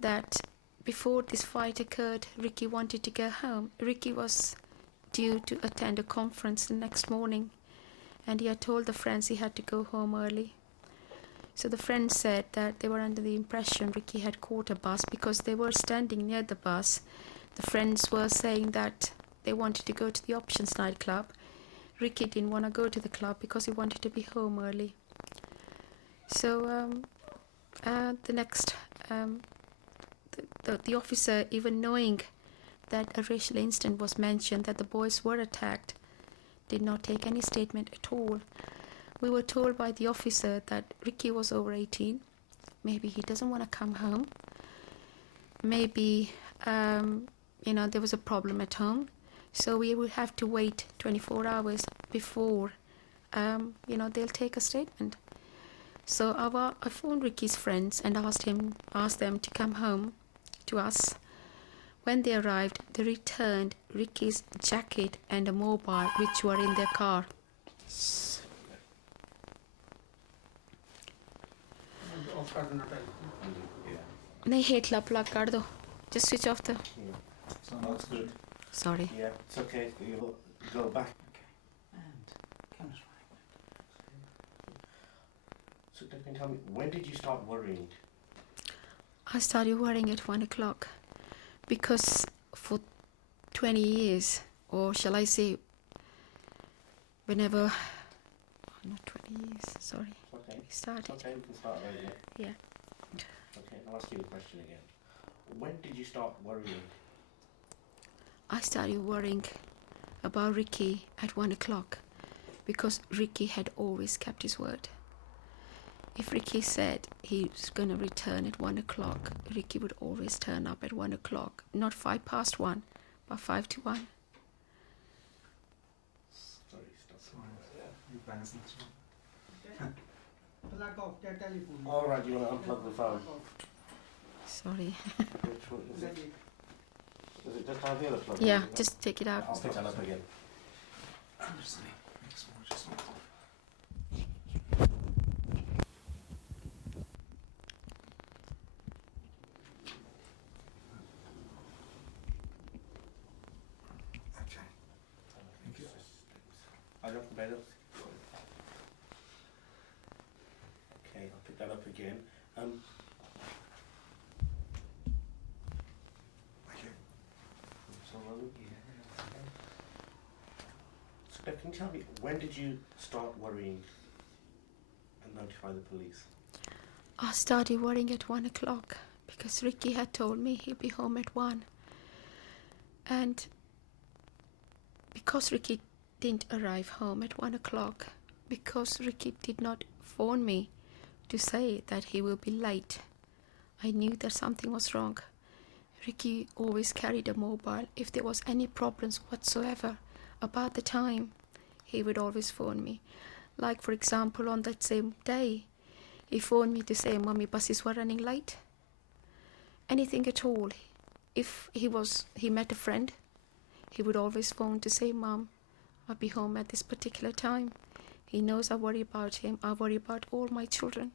that before this fight occurred, Ricky wanted to go home. Ricky was due to attend a conference the next morning, and he had told the friends he had to go home early. So the friends said that they were under the impression Ricky had caught a bus because they were standing near the bus. The friends were saying that they wanted to go to the Options nightclub. Ricky didn't want to go to the club because he wanted to be home early. So the officer, even knowing that a racial incident was mentioned, that the boys were attacked, did not take any statement at all. We were told by the officer that Ricky was over 18. Maybe he doesn't want to come home. Maybe, there was a problem at home. So we would have to wait 24 hours before, they'll take a statement. So I phoned Ricky's friends and asked them to come home to us. When they arrived, they returned Ricky's jacket and a mobile which were in their car. नहीं हेठला plug कर दो. Just switch off the. That's good. Sorry. Yeah, it's okay. You'll go back. So, can you tell me, when did you start worrying? I started worrying at 1 o'clock because for 20 years, or shall I say, whenever, not 20 years, sorry. Okay. We started. Okay, we can start right now. Yeah. Okay, I'll ask you a question again. When did you start worrying? I started worrying about Ricky at 1 o'clock because Ricky had always kept his word. If Ricky said he was going to return at 1 o'clock, Ricky would always turn up at 1 o'clock. Not 1:05, but 1:55. Sorry, stop. All right, you want to unplug the phone? Sorry. Which one is it? Does it just have the other plug? Yeah, just take it out. I'll pick that up again. I don't better. Okay, I'll pick that up again. So, can you tell me, when did you start worrying and notify the police? I started worrying at 1 o'clock because Ricky had told me he'd be home at 1. And because Ricky didn't arrive home at 1 o'clock, because Ricky did not phone me to say that he will be late, I knew that something was wrong. Ricky always carried a mobile. If there was any problems whatsoever about the time, he would always phone me. Like, for example, on that same day, he phoned me to say, "Mummy, buses were running late." Anything at all. If he met a friend, he would always phone to say, "Mum, I'll be home at this particular time." He knows I worry about him. I worry about all my children.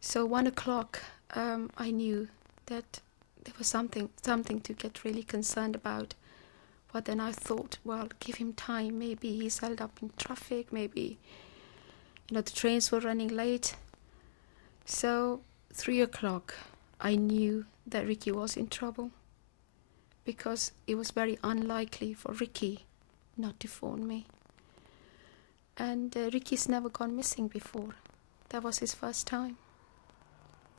So 1 o'clock, I knew that there was something to get really concerned about. But then I thought, well, give him time. Maybe he's held up in traffic. Maybe, the trains were running late. So 3 o'clock, I knew that Ricky was in trouble because it was very unlikely for Ricky not to phone me. And Ricky's never gone missing before. That was his first time.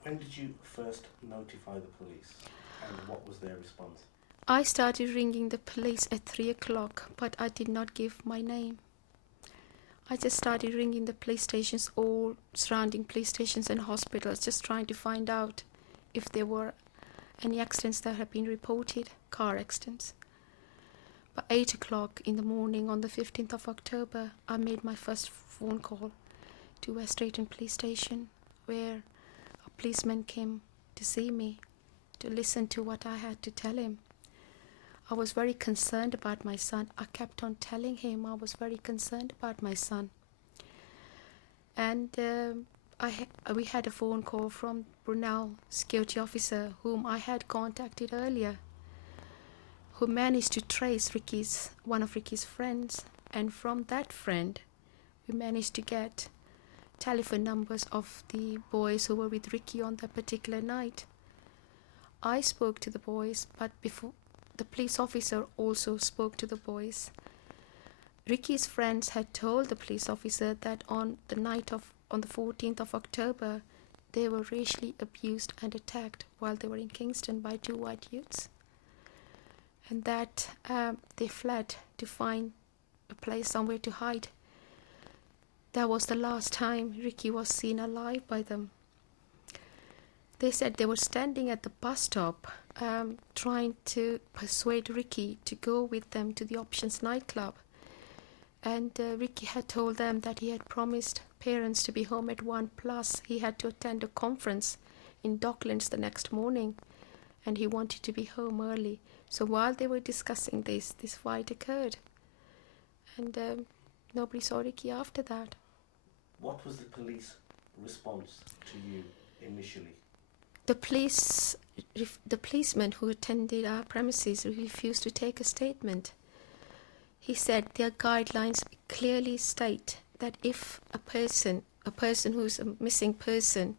When did you first notify the police, and what was their response? I started ringing the police at 3 o'clock, but I did not give my name. I just started ringing the police stations, all surrounding police stations and hospitals, just trying to find out if there were any accidents that have been reported, car accidents. By 8 o'clock in the morning on the 15th of October, I made my first phone call to West Drayton Police Station, where a policeman came to see me, to listen to what I had to tell him. I was very concerned about my son. I kept on telling him I was very concerned about my son. And we had a phone call from Brunel, security officer, whom I had contacted earlier, who managed to trace one of Ricky's friends. And from that friend, we managed to get telephone numbers of the boys who were with Ricky on that particular night. I spoke to the boys, but before the police officer also spoke to the boys. Ricky's friends had told the police officer that on the 14th of October, they were racially abused and attacked while they were in Kingston by 2 white youths, and that they fled to find a place somewhere to hide. That was the last time Ricky was seen alive by them. They said they were standing at the bus stop trying to persuade Ricky to go with them to the Options nightclub. And Ricky had told them that he had promised parents to be home at 1, plus he had to attend a conference in Docklands the next morning, and he wanted to be home early. So while they were discussing this fight occurred, and nobody saw Ricky after that. What was the police response to you initially? The policeman who attended our premises refused to take a statement. He said their guidelines clearly state that if a person who is a missing person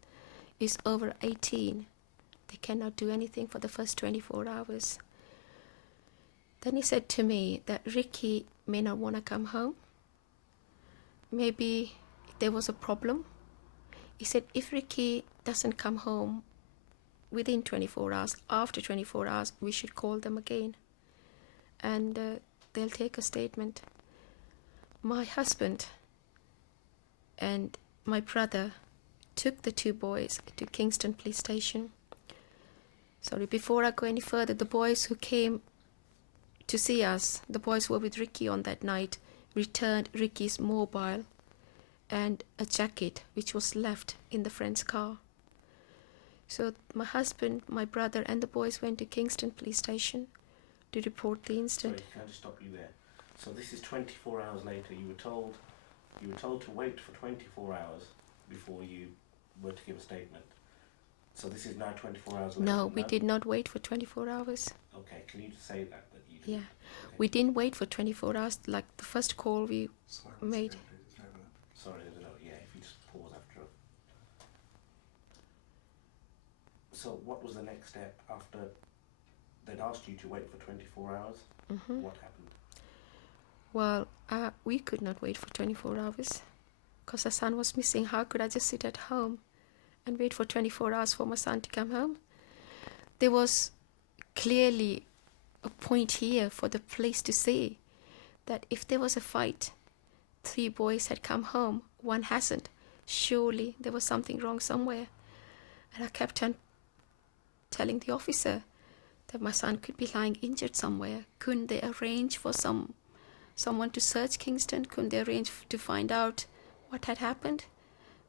is over 18, they cannot do anything for the first 24 hours. Then he said to me that Ricky may not want to come home. Maybe there was a problem. He said if Ricky doesn't come home within 24 hours, after 24 hours, we should call them again. And they'll take a statement. My husband and my brother took the 2 boys to Kingston Police Station. Sorry, before I go any further, the boys who came to see us, the boys who were with Ricky on that night, returned Ricky's mobile and a jacket which was left in the friend's car. So my husband, my brother and the boys went to Kingston Police Station to report the incident. Sorry, can I just stop you there? So this is 24 hours later. You were told to wait for 24 hours before you were to give a statement. So this is now 24 hours later. No, we did not wait for 24 hours. Okay, can you just say that you did? Yeah, okay. We didn't wait for 24 hours. Like the first call we made. Sorry, yeah, if you just pause after. So what was the next step after they'd asked you to wait for 24 hours? Mm-hmm. What happened? Well, we could not wait for 24 hours because our son was missing. How could I just sit at home and wait for 24 hours for my son to come home? There was clearly a point here for the police to say that if there was a fight, 3 boys had come home, 1 hasn't. Surely there was something wrong somewhere. And I kept on telling the officer that my son could be lying injured somewhere. Couldn't they arrange for someone to search Kingston? Couldn't they arrange to find out what had happened?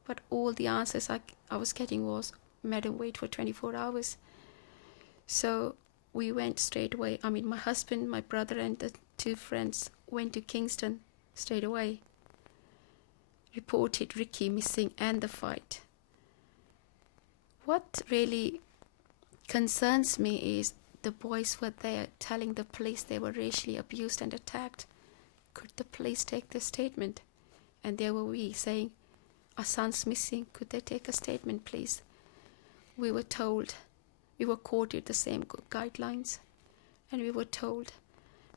But all the answers I was getting was, madam, wait for 24 hours. So we went straight away. I mean, my husband, my brother and the 2 friends went to Kingston straight away. Reported Ricky missing and the fight. What really concerns me is the boys were there telling the police they were racially abused and attacked. Could the police take their statement? And there were we saying, our son's missing, could they take a statement, please? We were told, we were quoted the same guidelines, and we were told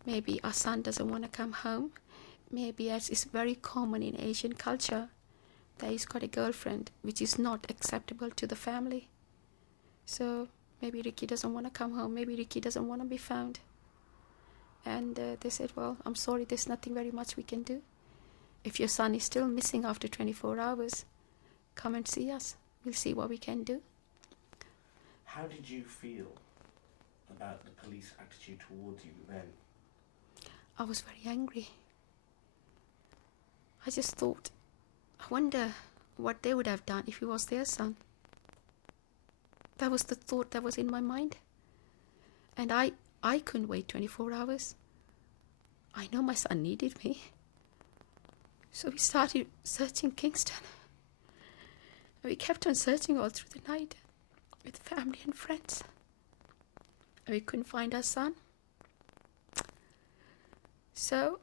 maybe our son doesn't want to come home. Maybe, as is very common in Asian culture, that he's got a girlfriend, which is not acceptable to the family. So maybe Ricky doesn't want to come home. Maybe Ricky doesn't want to be found. And they said, well, I'm sorry, there's nothing very much we can do. If your son is still missing after 24 hours, come and see us. We'll see what we can do. How did you feel about the police attitude towards you then? I was very angry. I just thought, I wonder what they would have done if he was their son. That was the thought that was in my mind. And I couldn't wait 24 hours. I know my son needed me. So we started searching Kingston. And we kept on searching all through the night with family and friends. And we couldn't find our son. So,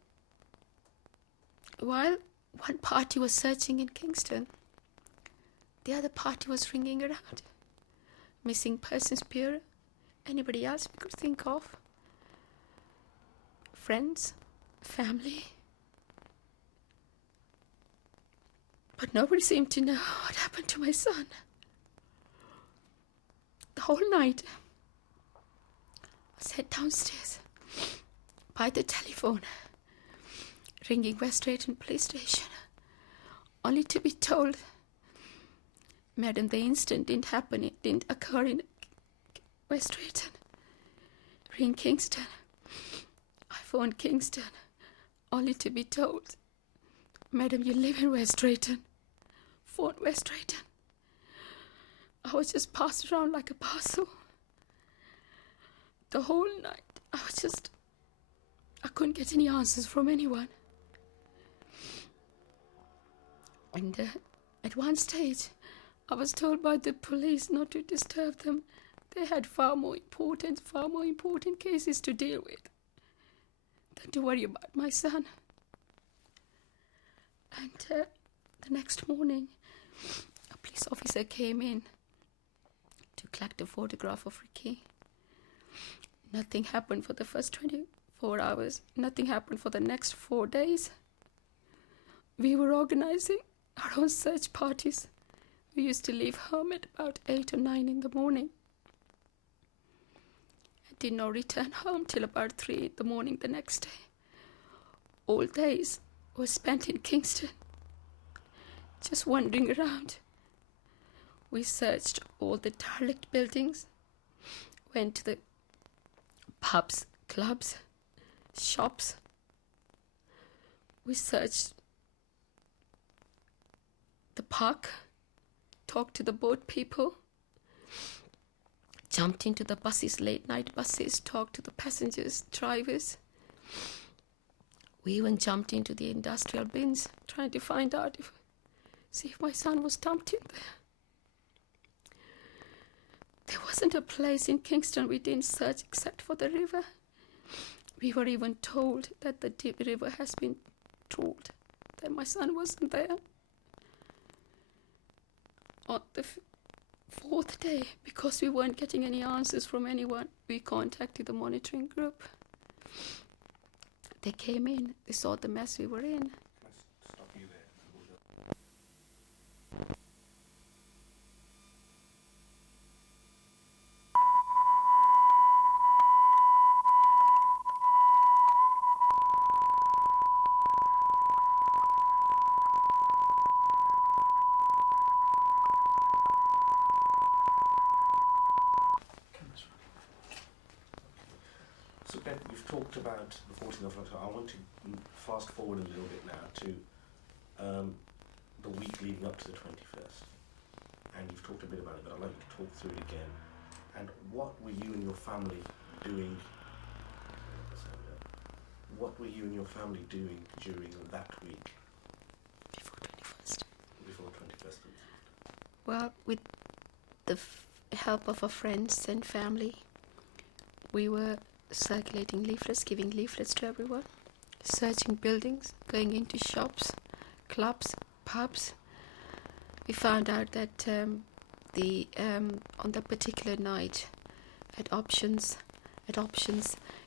while one party was searching in Kingston, the other party was ringing around. Missing Persons Bureau, anybody else we could think of. Friends, family. But nobody seemed to know what happened to my son. The whole night I sat downstairs by the telephone, ringing West Drayton Police Station, only to be told, "Madam, the incident didn't happen, it didn't occur in West Drayton. Ring Kingston." I phoned Kingston, only to be told, "Madam, you live in West Drayton. Phone West Drayton." I was just passed around like a parcel. The whole night, I couldn't get any answers from anyone. And at one stage, I was told by the police not to disturb them. They had far more important cases to deal with than to worry about my son. And the next morning, a police officer came in to collect a photograph of Ricky. Nothing happened for the first 24 hours. Nothing happened for the next 4 days. We were organizing our own search parties. We used to leave home at about 8 or 9 in the morning. I did not return home till about 3 in the morning the next day. All days were spent in Kingston, just wandering around. We searched all the derelict buildings, went to the pubs, clubs, shops. We searched the park, talked to the boat people, jumped into the buses, late night buses, talked to the passengers, drivers. We even jumped into the industrial bins, trying to find out see if my son was dumped in there. There wasn't a place in Kingston we didn't search except for the river. We were even told that the river has been trawled, that my son wasn't there. On the fourth day, because we weren't getting any answers from anyone, we contacted the monitoring group. They came in, they saw the mess we were in. Stop you there. So Ben, we've talked about the 14th of October. I want to fast forward a little bit now to the week leading up to the 21st. And you've talked a bit about it, but I'd like you to talk through it again. And what were you and your family doing? What were you and your family doing during that week? Before 21st. Before 21st. Well, with the help of our friends and family, we were circulating leaflets, giving leaflets to everyone, searching buildings, going into shops, clubs, pubs. We found out that on the particular night at Options, it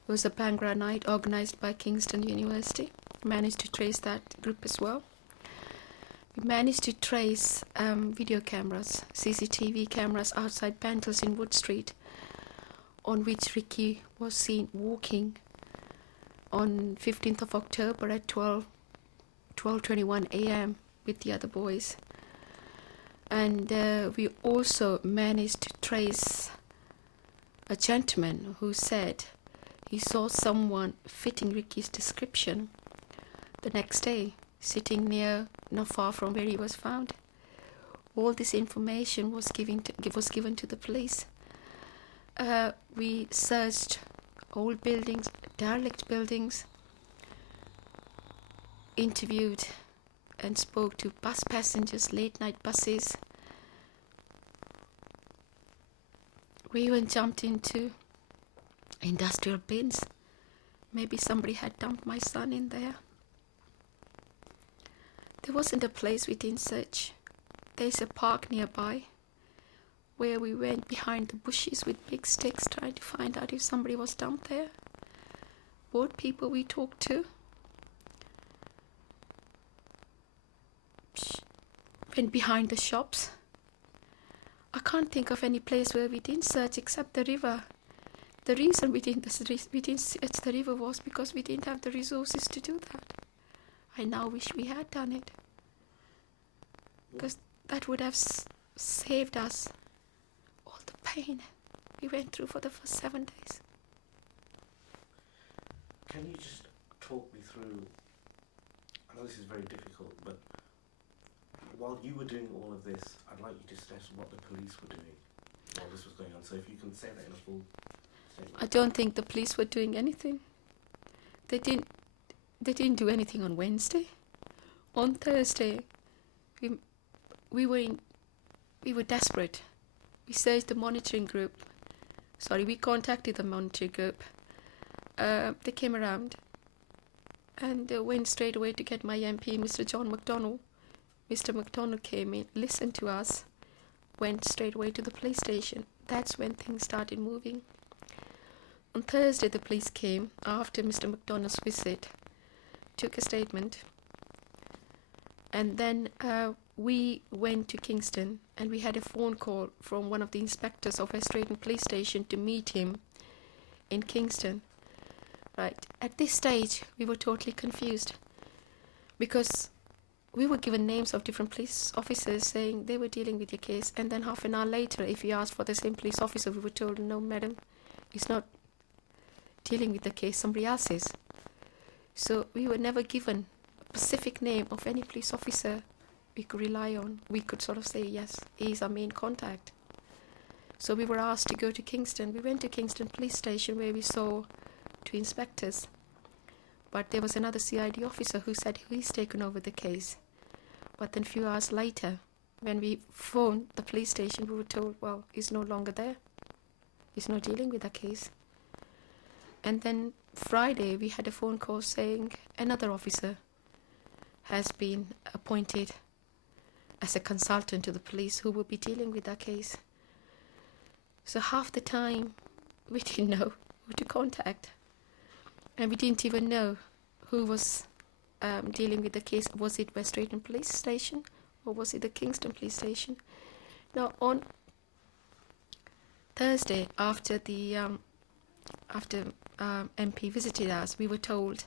was a Bhangra night organised by Kingston University. Managed to trace that group as well. We managed to trace video cameras, CCTV cameras outside Pantals in Wood Street, on which Ricky was seen walking on 15th of October at 12:21 a.m. with the other boys. And we also managed to trace a gentleman who said he saw someone fitting Ricky's description the next day, sitting not far from where he was found. All this information was given to the police. We searched old buildings, derelict buildings, interviewed and spoke to bus passengers, late night buses. We even jumped into industrial bins. Maybe somebody had dumped my son in there. There wasn't a place we didn't search. There's a park nearby where we went behind the bushes with big sticks trying to find out if somebody was dumped there. Boat people we talked to. Went behind the shops. I can't think of any place where we didn't search except the river. The reason we didn't search the river was because we didn't have the resources to do that. I now wish we had done it, because that would have saved us all the pain we went through for the first 7 days. Can you just talk me through, I know this is very difficult, but while you were doing all of this, I'd like you to stress what the police were doing while this was going on. So if you can say that in a full statement. I don't think the police were doing anything. They didn't do anything on Wednesday. On Thursday, we were desperate. We searched the monitoring group. We contacted the monitoring group. They came around and went straight away to get my MP, Mr. John McDonnell. Mr. McDonnell came in, listened to us, went straight away to the police station. That's when things started moving. On Thursday, the police came after Mr. McDonnell's visit, took a statement, and then we went to Kingston, and we had a phone call from one of the inspectors of West Drayton Police Station to meet him in Kingston. Right. At this stage, we were totally confused, because we were given names of different police officers saying they were dealing with your case, and then half an hour later, if we asked for the same police officer, we were told, no, madam, he's not dealing with the case, somebody else is. So we were never given a specific name of any police officer we could rely on. We could sort of say, yes, he's our main contact. So we were asked to go to Kingston. We went to Kingston Police Station, where we saw 2 inspectors. But there was another CID officer who said he's taken over the case. But then a few hours later, when we phoned the police station, we were told, well, he's no longer there. He's not dealing with the case. And then Friday, we had a phone call saying another officer has been appointed as a consultant to the police who will be dealing with that case. So half the time, we didn't know who to contact. And we didn't even know who was dealing with the case. Was it West Drayton Police Station, or was it the Kingston Police Station? Now, on Thursday, after the MP visited us, we were told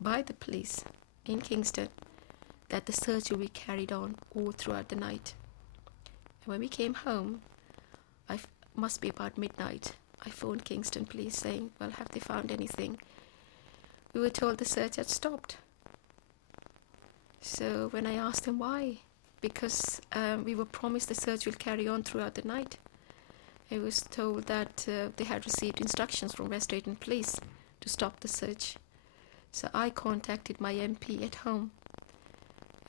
by the police in Kingston that the search will be carried on all throughout the night. And when we came home, must be about midnight, I phoned Kingston Police saying, well, have they found anything? We were told the search had stopped. So when I asked them why, because we were promised the search will carry on throughout the night, I was told that they had received instructions from West Drayton Police to stop the search. So I contacted my MP at home,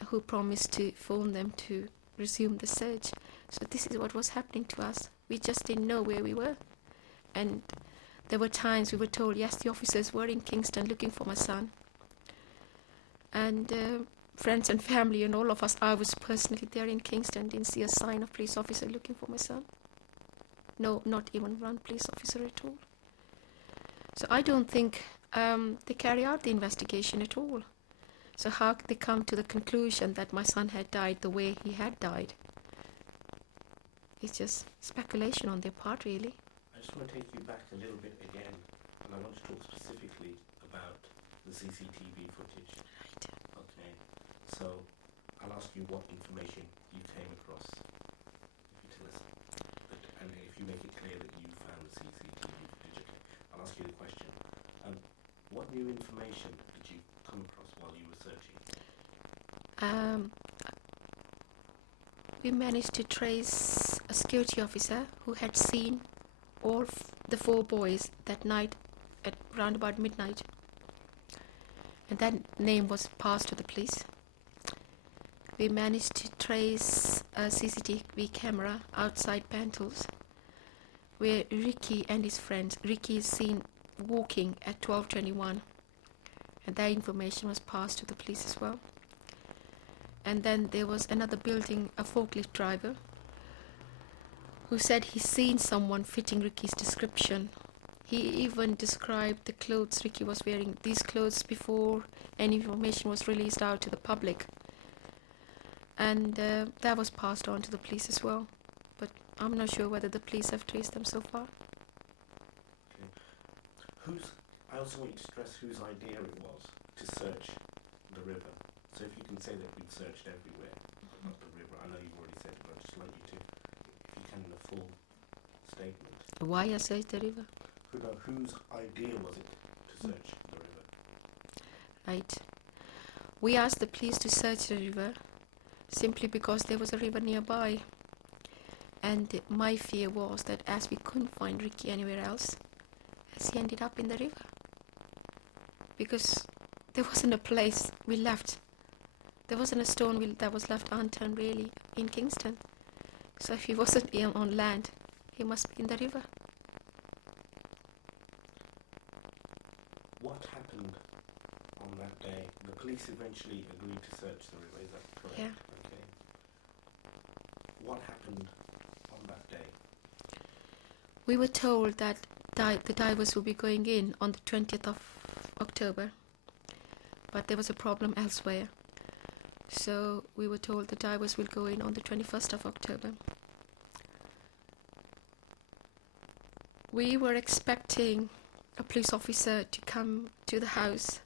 who promised to phone them to resume the search. So this is what was happening to us. We just didn't know where we were. And there were times we were told, yes, the officers were in Kingston looking for my son. And friends and family and all of us, I was personally there in Kingston, didn't see a sign of police officer looking for my son. No, not even one police officer at all. So I don't think they carry out the investigation at all. So how could they come to the conclusion that my son had died the way he had died? It's just speculation on their part, really. I just want to take you back a little bit again, and I want to talk specifically about the CCTV footage. Right. Okay. So I'll ask you what information you came across. If you tell us, and if you make it clear that you found the CCTV footage, okay. I'll ask you the question. What new information did you come across while you were searching? We managed to trace a security officer who had seen all the 4 boys that night at round about midnight. And that name was passed to the police. We managed to trace a CCTV camera outside Pantos, where Ricky and his friends, Ricky is seen walking at 12:21, and that information was passed to the police as well. And then there was another building, a forklift driver, who said he's seen someone fitting Ricky's description. He even described the clothes Ricky was wearing, these clothes, before any information was released out to the public. And that was passed on to the police as well. But I'm not sure whether the police have traced them so far. I also want you to stress whose idea it was to search the river. So if you can say that we'd searched everywhere, not the river. I know you've already said it, but I'd just like you to, if you can, in a full statement. Why I searched the river? Whose idea was it to search the river? Right. We asked the police to search the river simply because there was a river nearby. And my fear was that as we couldn't find Ricky anywhere else, as he ended up in the river. Because there wasn't a place we left. There wasn't a stone that was left unturned really in Kingston. So if he wasn't on land, he must be in the river. What happened on that day? The police eventually agreed to search the river, is that correct? Yeah. Okay. What happened on that day? We were told that the divers will be going in on the 20th of October, but there was a problem elsewhere. So we were told the divers will go in on the 21st of October. We were expecting a police officer to come to the house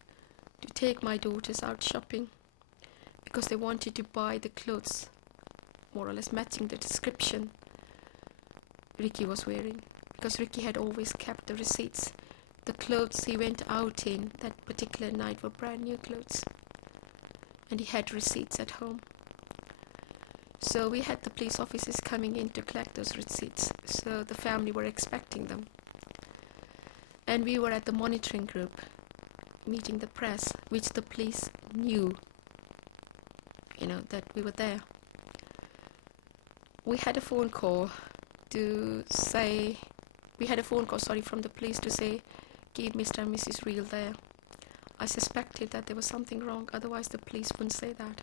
to take my daughters out shopping because they wanted to buy the clothes more or less matching the description Ricky was wearing, because Ricky had always kept the receipts. The clothes he went out in that particular night were brand new clothes, and he had receipts at home. So we had the police officers coming in to collect those receipts, so the family were expecting them. And we were at the monitoring group meeting the press, which the police knew, that we were there. We had a phone call from the police to say, keep Mr. and Mrs. Real there. I suspected that there was something wrong, otherwise the police wouldn't say that.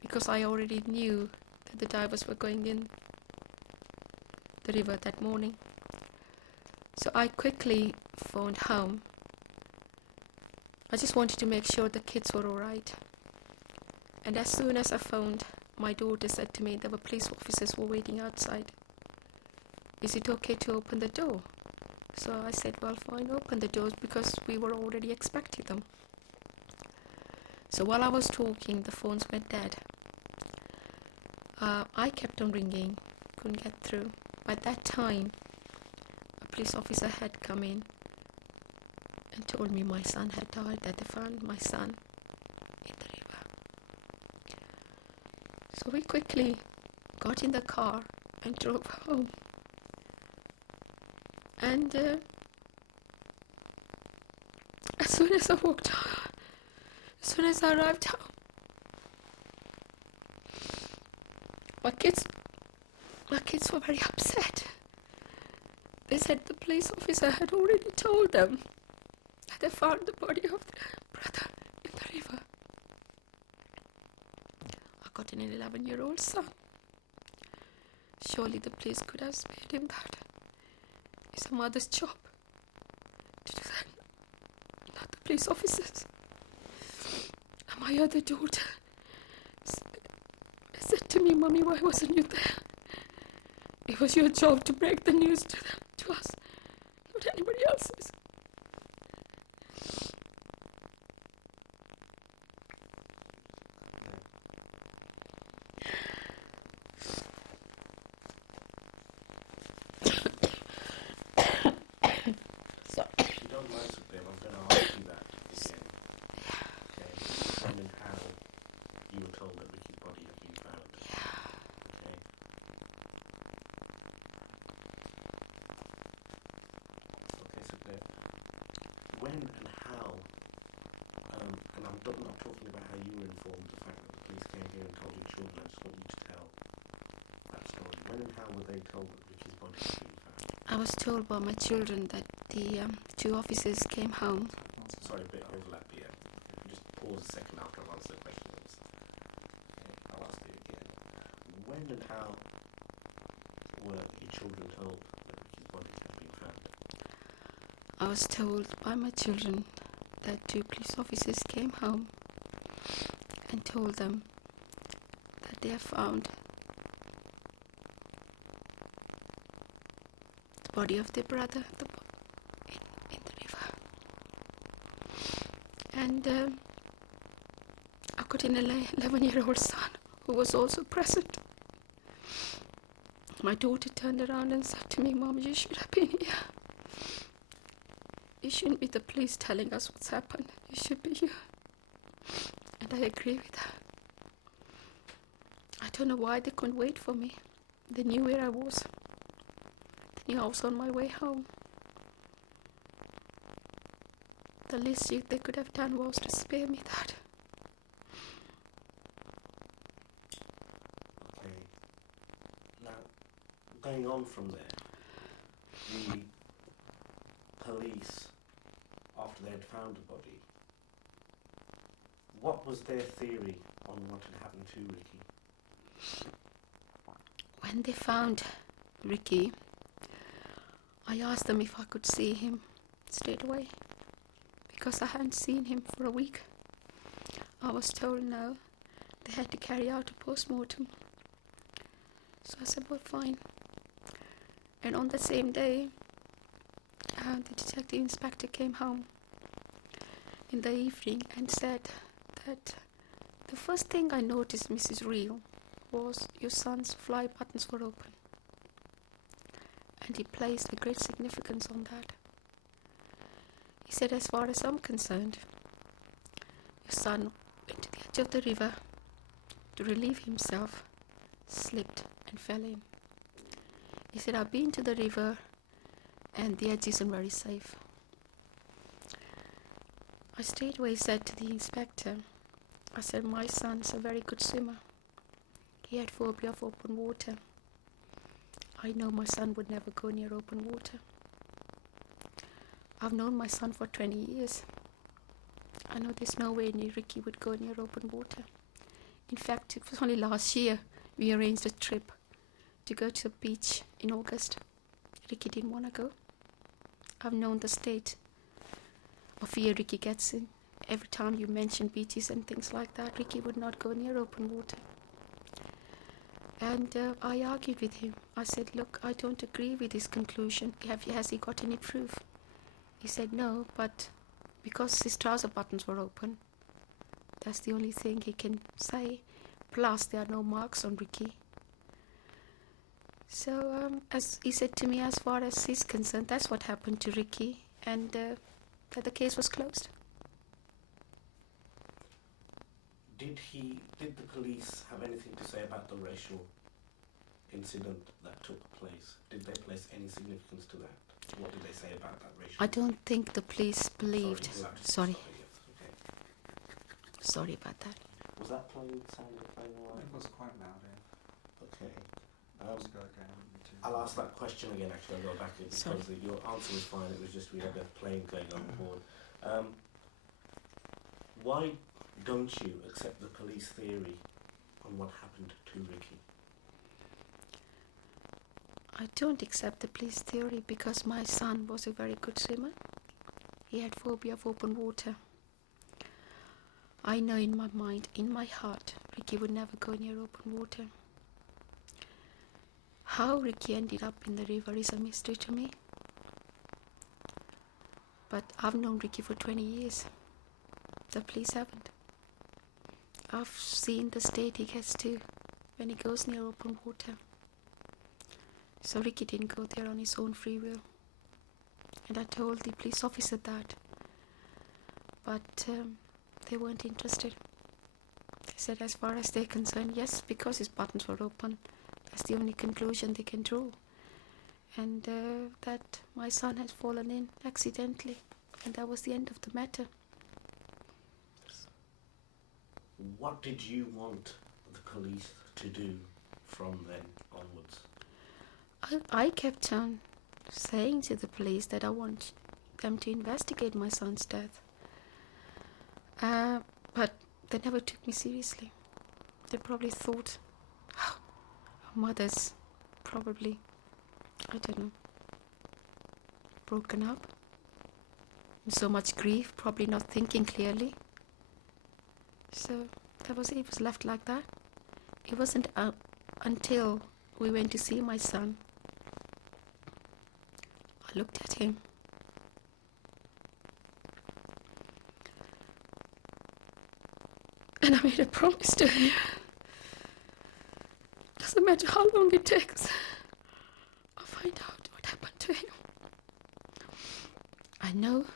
Because I already knew that the divers were going in the river that morning. So I quickly phoned home. I just wanted to make sure the kids were alright. And as soon as I phoned, my daughter said to me there were police officers who were waiting outside. Is it okay to open the door? So I said, well, fine, open the doors, because we were already expecting them. So while I was talking, the phones went dead. I kept on ringing, couldn't get through. By that time, a police officer had come in and told me my son had died, that they found my son in the river. So we quickly got in the car and drove home. And as soon as I walked home, as soon as I arrived home, my kids were very upset. They said the police officer had already told them that they found the body of their brother in the river. I got an 11-year-old son. Surely the police could have spared him that. It's a mother's job to do that, not the police officers. And my other daughter said to me, Mummy, why wasn't you there? It was your job to break the news to us, not anybody else's. If you don't mind, Sukhdev, I'm going to ask you that again. Okay. When and how you were told that Ricky's body had been found. Okay. Okay, Sukhdev. When and how, and I'm not talking about how you were informed, the fact that the police came here and told your children. I just want you to tell that story. When and how were they told that Ricky's body had been found? I was told by my children that the two officers came home. Sorry, a bit overlap here. If you just pause a second after I've answered the question. Okay, I'll ask you again. When and how were your children told that Ricky's body had been found? I was told by my children that two police officers came home and told them that they have found body of their brother in the river. And I've got an 11-year-old son who was also present. My daughter turned around and said to me, "Mom, you should have been here. It shouldn't be the police telling us what's happened. It should be you." And I agree with her. I don't know why they couldn't wait for me. They knew where I was. They knew I was on my way home. The least they could have done was to spare me that. Okay. Now, going on from there, the police, after they had found the body, what was their theory on what had happened to Ricky? When they found Ricky, I asked them if I could see him straight away, because I hadn't seen him for a week. I was told no, they had to carry out a post-mortem. So I said, well, fine. And on the same day, the detective inspector came home in the evening and said that the first thing I noticed, Mrs. Reel, was your son's fly buttons were open. And he placed a great significance on that. He said, as far as I'm concerned, your son went to the edge of the river to relieve himself, slipped and fell in. He said, I've been to the river and the edge isn't very safe. I straightway said to the inspector, I said, my son's a very good swimmer. He had phobia of open water. I know my son would never go near open water. I've known my son for 20 years. I know there's no way Ricky would go near open water. In fact, it was only last year we arranged a trip to go to the beach in August. Ricky didn't want to go. I've known the state of fear Ricky gets in. Every time you mention beaches and things like that, Ricky would not go near open water. And I argued with him. I said, look, I don't agree with his conclusion. Has he got any proof? He said no, but because his trouser buttons were open, that's the only thing he can say. Plus, there are no marks on Ricky. So, as he said to me, as far as he's concerned, that's what happened to Ricky, and that the case was closed. Did the police have anything to say about the racial incident that took place? Did they place any significance to that? What did they say about that racial? I don't think the police believed. Sorry. Okay. Sorry about that. Was that playing alright? It was quite loud, yeah. Okay. Again, I'll ask that question again, actually. I'll go back in because Sorry. your answer was fine. It was just we had a plane going on board. Why don't you accept the police theory on what happened to Ricky? I don't accept the police theory because my son was a very good swimmer. He had phobia of open water. I know in my mind, in my heart, Ricky would never go near open water. How Ricky ended up in the river is a mystery to me. But I've known Ricky for 20 years. The police haven't. I've seen the state he gets to when he goes near open water. So Ricky didn't go there on his own free will. And I told the police officer that. But they weren't interested. They said as far as they're concerned, yes, because his buttons were open, that's the only conclusion they can draw. And that my son has fallen in accidentally. And that was the end of the matter. What did you want the police to do from then onwards? I kept on saying to the police that I want them to investigate my son's death. But they never took me seriously. They probably thought, oh, our mother's probably, I don't know, broken up. So much grief, probably not thinking clearly. So that was it. It was left like that. It wasn't until we went to see my son I looked at him. And I made a promise to him. Doesn't matter how long it takes, I'll find out what happened to him. I know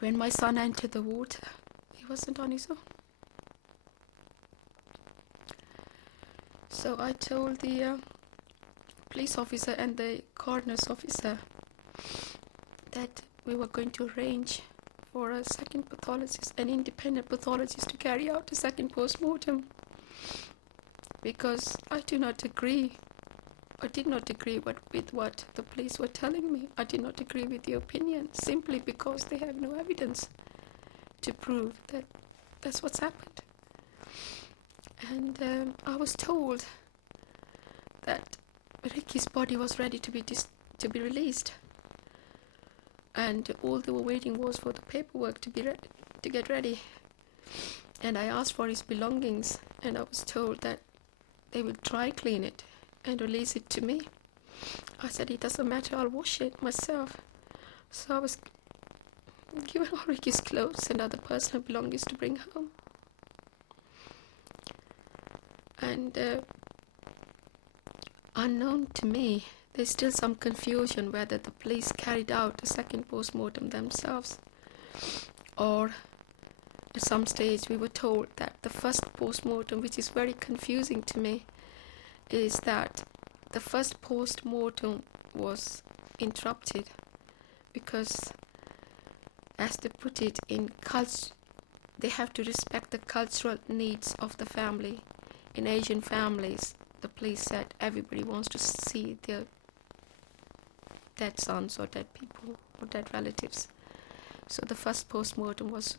when my son entered the water, he wasn't on his own. So I told the police officer and the coroner's officer that we were going to arrange for a second pathologist, an independent pathologist, to carry out a second post-mortem, because I did not agree with what the police were telling me. I did not agree with the opinion, simply because they have no evidence to prove that that's what's happened. And I was told that Ricky's body was ready to be released, and all they were waiting was for the paperwork to get ready. And I asked for his belongings, and I was told that they will dry clean it and release it to me. I said, it doesn't matter, I'll wash it myself. So I was given all Ricky's clothes and other personal belongings to bring home. And unknown to me, there's still some confusion whether the police carried out a second post-mortem themselves, or at some stage we were told that the first post-mortem, which is very confusing to me, is that the first post-mortem was interrupted because, as they put it, they have to respect the cultural needs of the family. In Asian families, the police said everybody wants to see their dead sons or dead people or dead relatives. So the first post-mortem was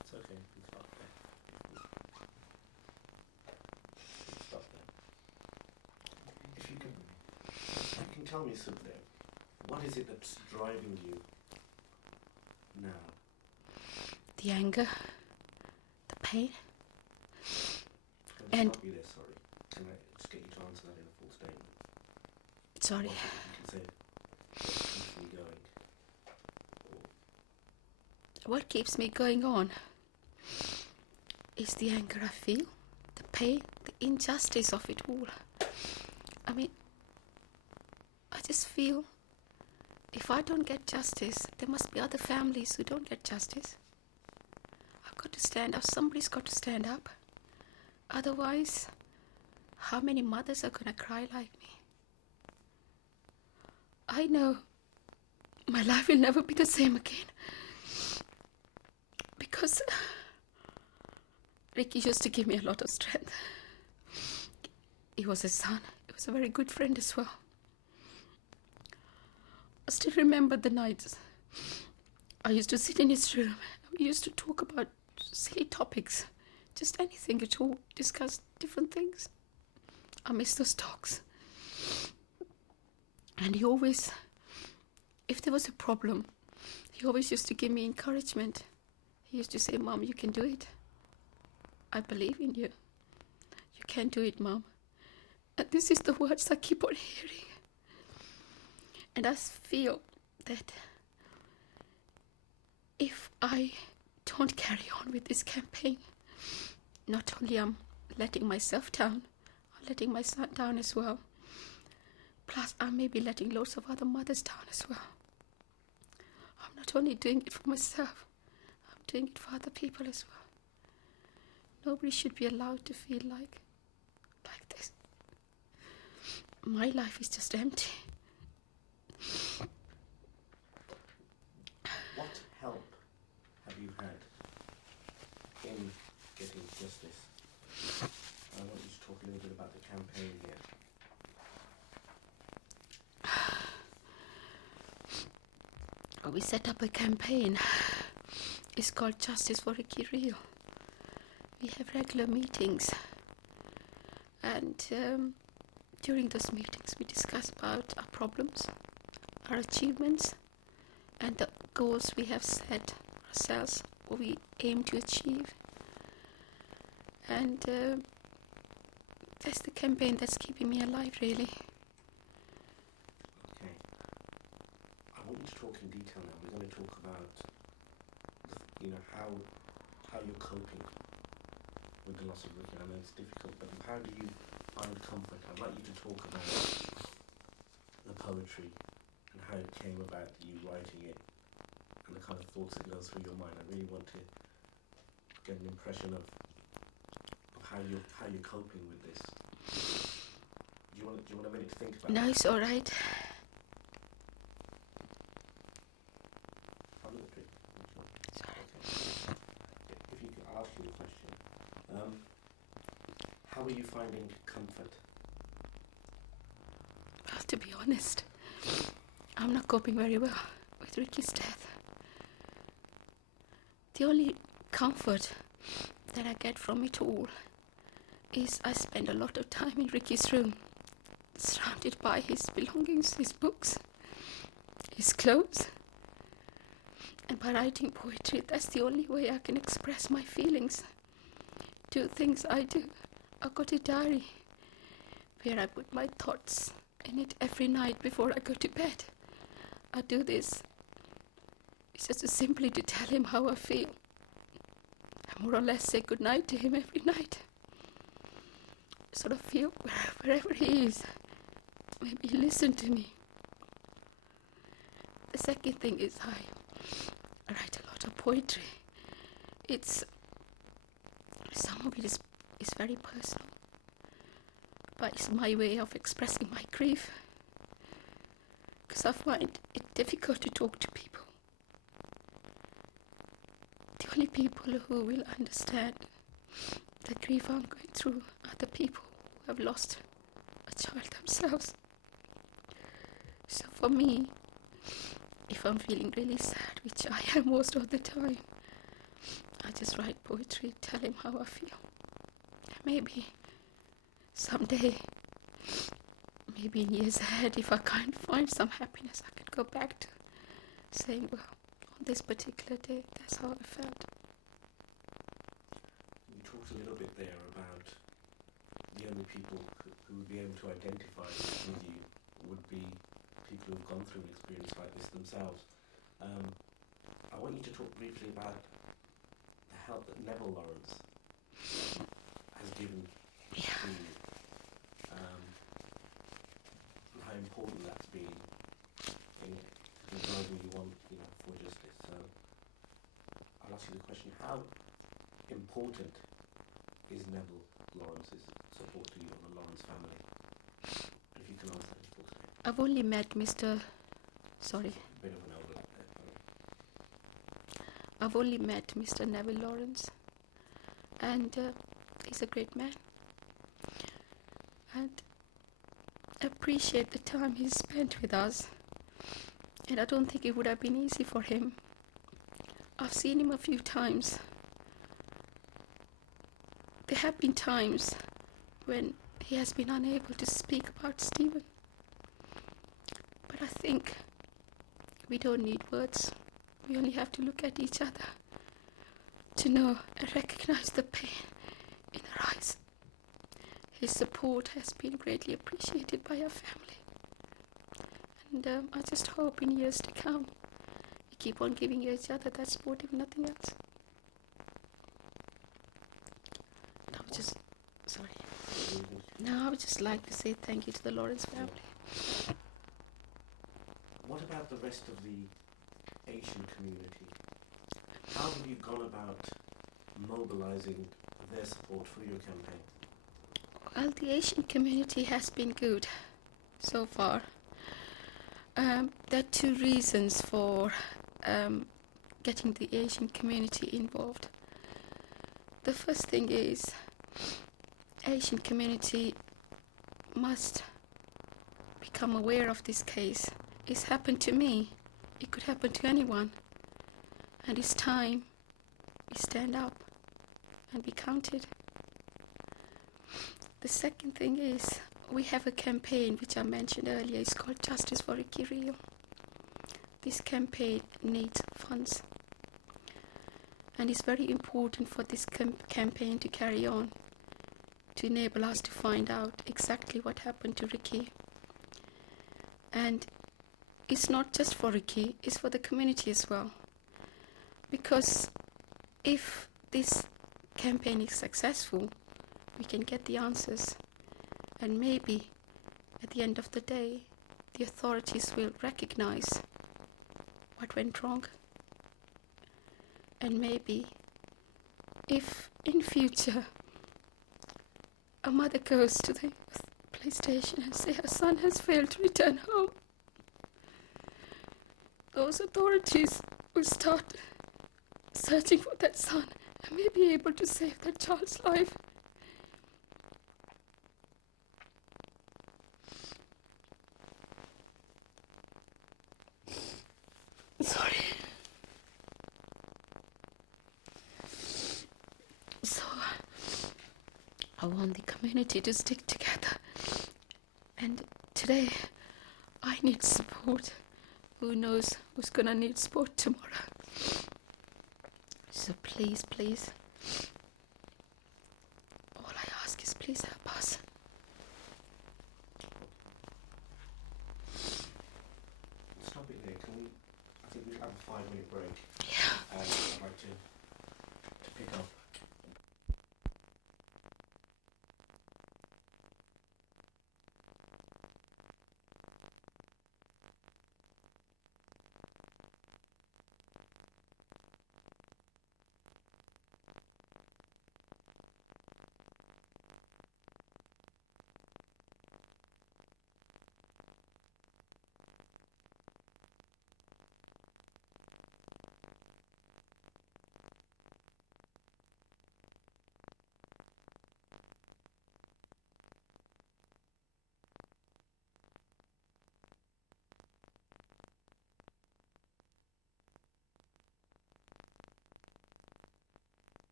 It's okay, you can stop there. Stop there. If you can tell me something, what is it that's driving you now? the anger, the pain. Can I And stop you there, sorry? Can I just get you to answer that in a full statement? sorry, What is it you can say that keeps me going? what keeps me going on is the anger I feel, the pain, the injustice of it all. I mean, I just feel if I don't get justice, there must be other families who don't get justice. I've got to stand up. Somebody's got to stand up. Otherwise, how many mothers are going to cry like me? I know my life will never be the same again. Because Ricky used to give me a lot of strength. He was a son. He was a very good friend as well. I still remember the nights I used to sit in his room. We used to talk about silly topics, just anything at all, discuss different things. I miss those talks. And he always, if there was a problem, he always used to give me encouragement. He used to say, "Mom, you can do it. I believe in you. You can do it, Mom." And this is the words I keep on hearing. And I feel that if I don't carry on with this campaign, not only I'm letting myself down, I'm letting my son down as well. Plus, I may be letting loads of other mothers down as well. I'm not only doing it for myself, I'm doing it for other people as well. Nobody should be allowed to feel like this. My life is just empty. What help have you had in getting justice? I want you to talk a little bit about the campaign here. We set up a campaign. It's called Justice for Ricky Real. We have regular meetings, and during those meetings we discuss about our problems, our achievements, and the goals we have set ourselves, what we aim to achieve. And that's the campaign that's keeping me alive, really. Okay. I want you to talk in detail now. We're going to talk about, how you're coping with the loss of Ricky. I know it's difficult, but how do you find comfort? I'd like you to talk about the poetry and how it came about, you writing it, and the kind of thoughts that go through your mind. I really want to get an impression of how you're coping with this. Do you want a minute to think about No, it? it's all right. If you could, I'll ask you the question. How are you finding comfort? Well, to be honest, I'm not coping very well with Ricky's death. The only comfort that I get from it all is I spend a lot of time in Ricky's room, surrounded by his belongings, his books, his clothes. And by writing poetry, that's the only way I can express my feelings. Two things I do. I've got a diary where I put my thoughts in it every night before I go to bed. I do this. It's just simply to tell him how I feel. I more or less say goodnight to him every night. Sort of feel wherever he is, maybe he'll listen to me. The second thing is I write a lot of poetry. Some of it is very personal, but it's my way of expressing my grief, because I find it difficult to talk to people. The only people who will understand the grief I'm going through are the people who have lost a child themselves. So for me, if I'm feeling really sad, which I am most of the time, I just write poetry, tell him how I feel. Maybe someday, maybe in years ahead, if I can't find some happiness, I could go back to saying, well, on this particular day, that's how I felt. You talked a little bit there about the only people who would be able to identify with you would be people who've gone through an experience like this themselves. I want you to talk briefly about the help that Neville Lawrence has given to you, and how important that's been in driving you on, for justice. So I'll ask you the question: how important is Neville Lawrence's support to you and the Lawrence family? If you can answer this, of course. I've only met Mr. Sorry. Bit of an overlap there. I've only met Mr. Neville Lawrence, and he's a great man. And I appreciate the time he spent with us, and I don't think it would have been easy for him. I've seen him a few times. There have been times when he has been unable to speak about Stephen. But I think we don't need words. We only have to look at each other to know and recognize the pain in our eyes. His support has been greatly appreciated by our family. And I just hope in years to come, we keep on giving each other that support, if nothing else. And I would just, sorry. No, I would just like to say thank you to the Lawrence family. What about the rest of the Asian community? How have you gone about mobilizing their support for your campaign? Well, the Asian community has been good so far. There are two reasons for getting the Asian community involved. The first thing is Asian community must become aware of this case. It's happened to me. It could happen to anyone. And it's time we stand up and be counted. The second thing is we have a campaign which I mentioned earlier. It's called Justice for Ricky Rio. This campaign needs funds. And it's very important for this campaign to carry on to enable us to find out exactly what happened to Ricky. And it's not just for Ricky, it's for the community as well. Because if this campaign is successful, we can get the answers. And maybe at the end of the day, the authorities will recognize what went wrong. And maybe if in future a mother goes to the police station and says her son has failed to return home, those authorities will start searching for that son and may be able to save that child's life. Sorry. So, I want the community to stick together. And today, I need support. Who knows who's gonna need support tomorrow? So please, please, all I ask is please help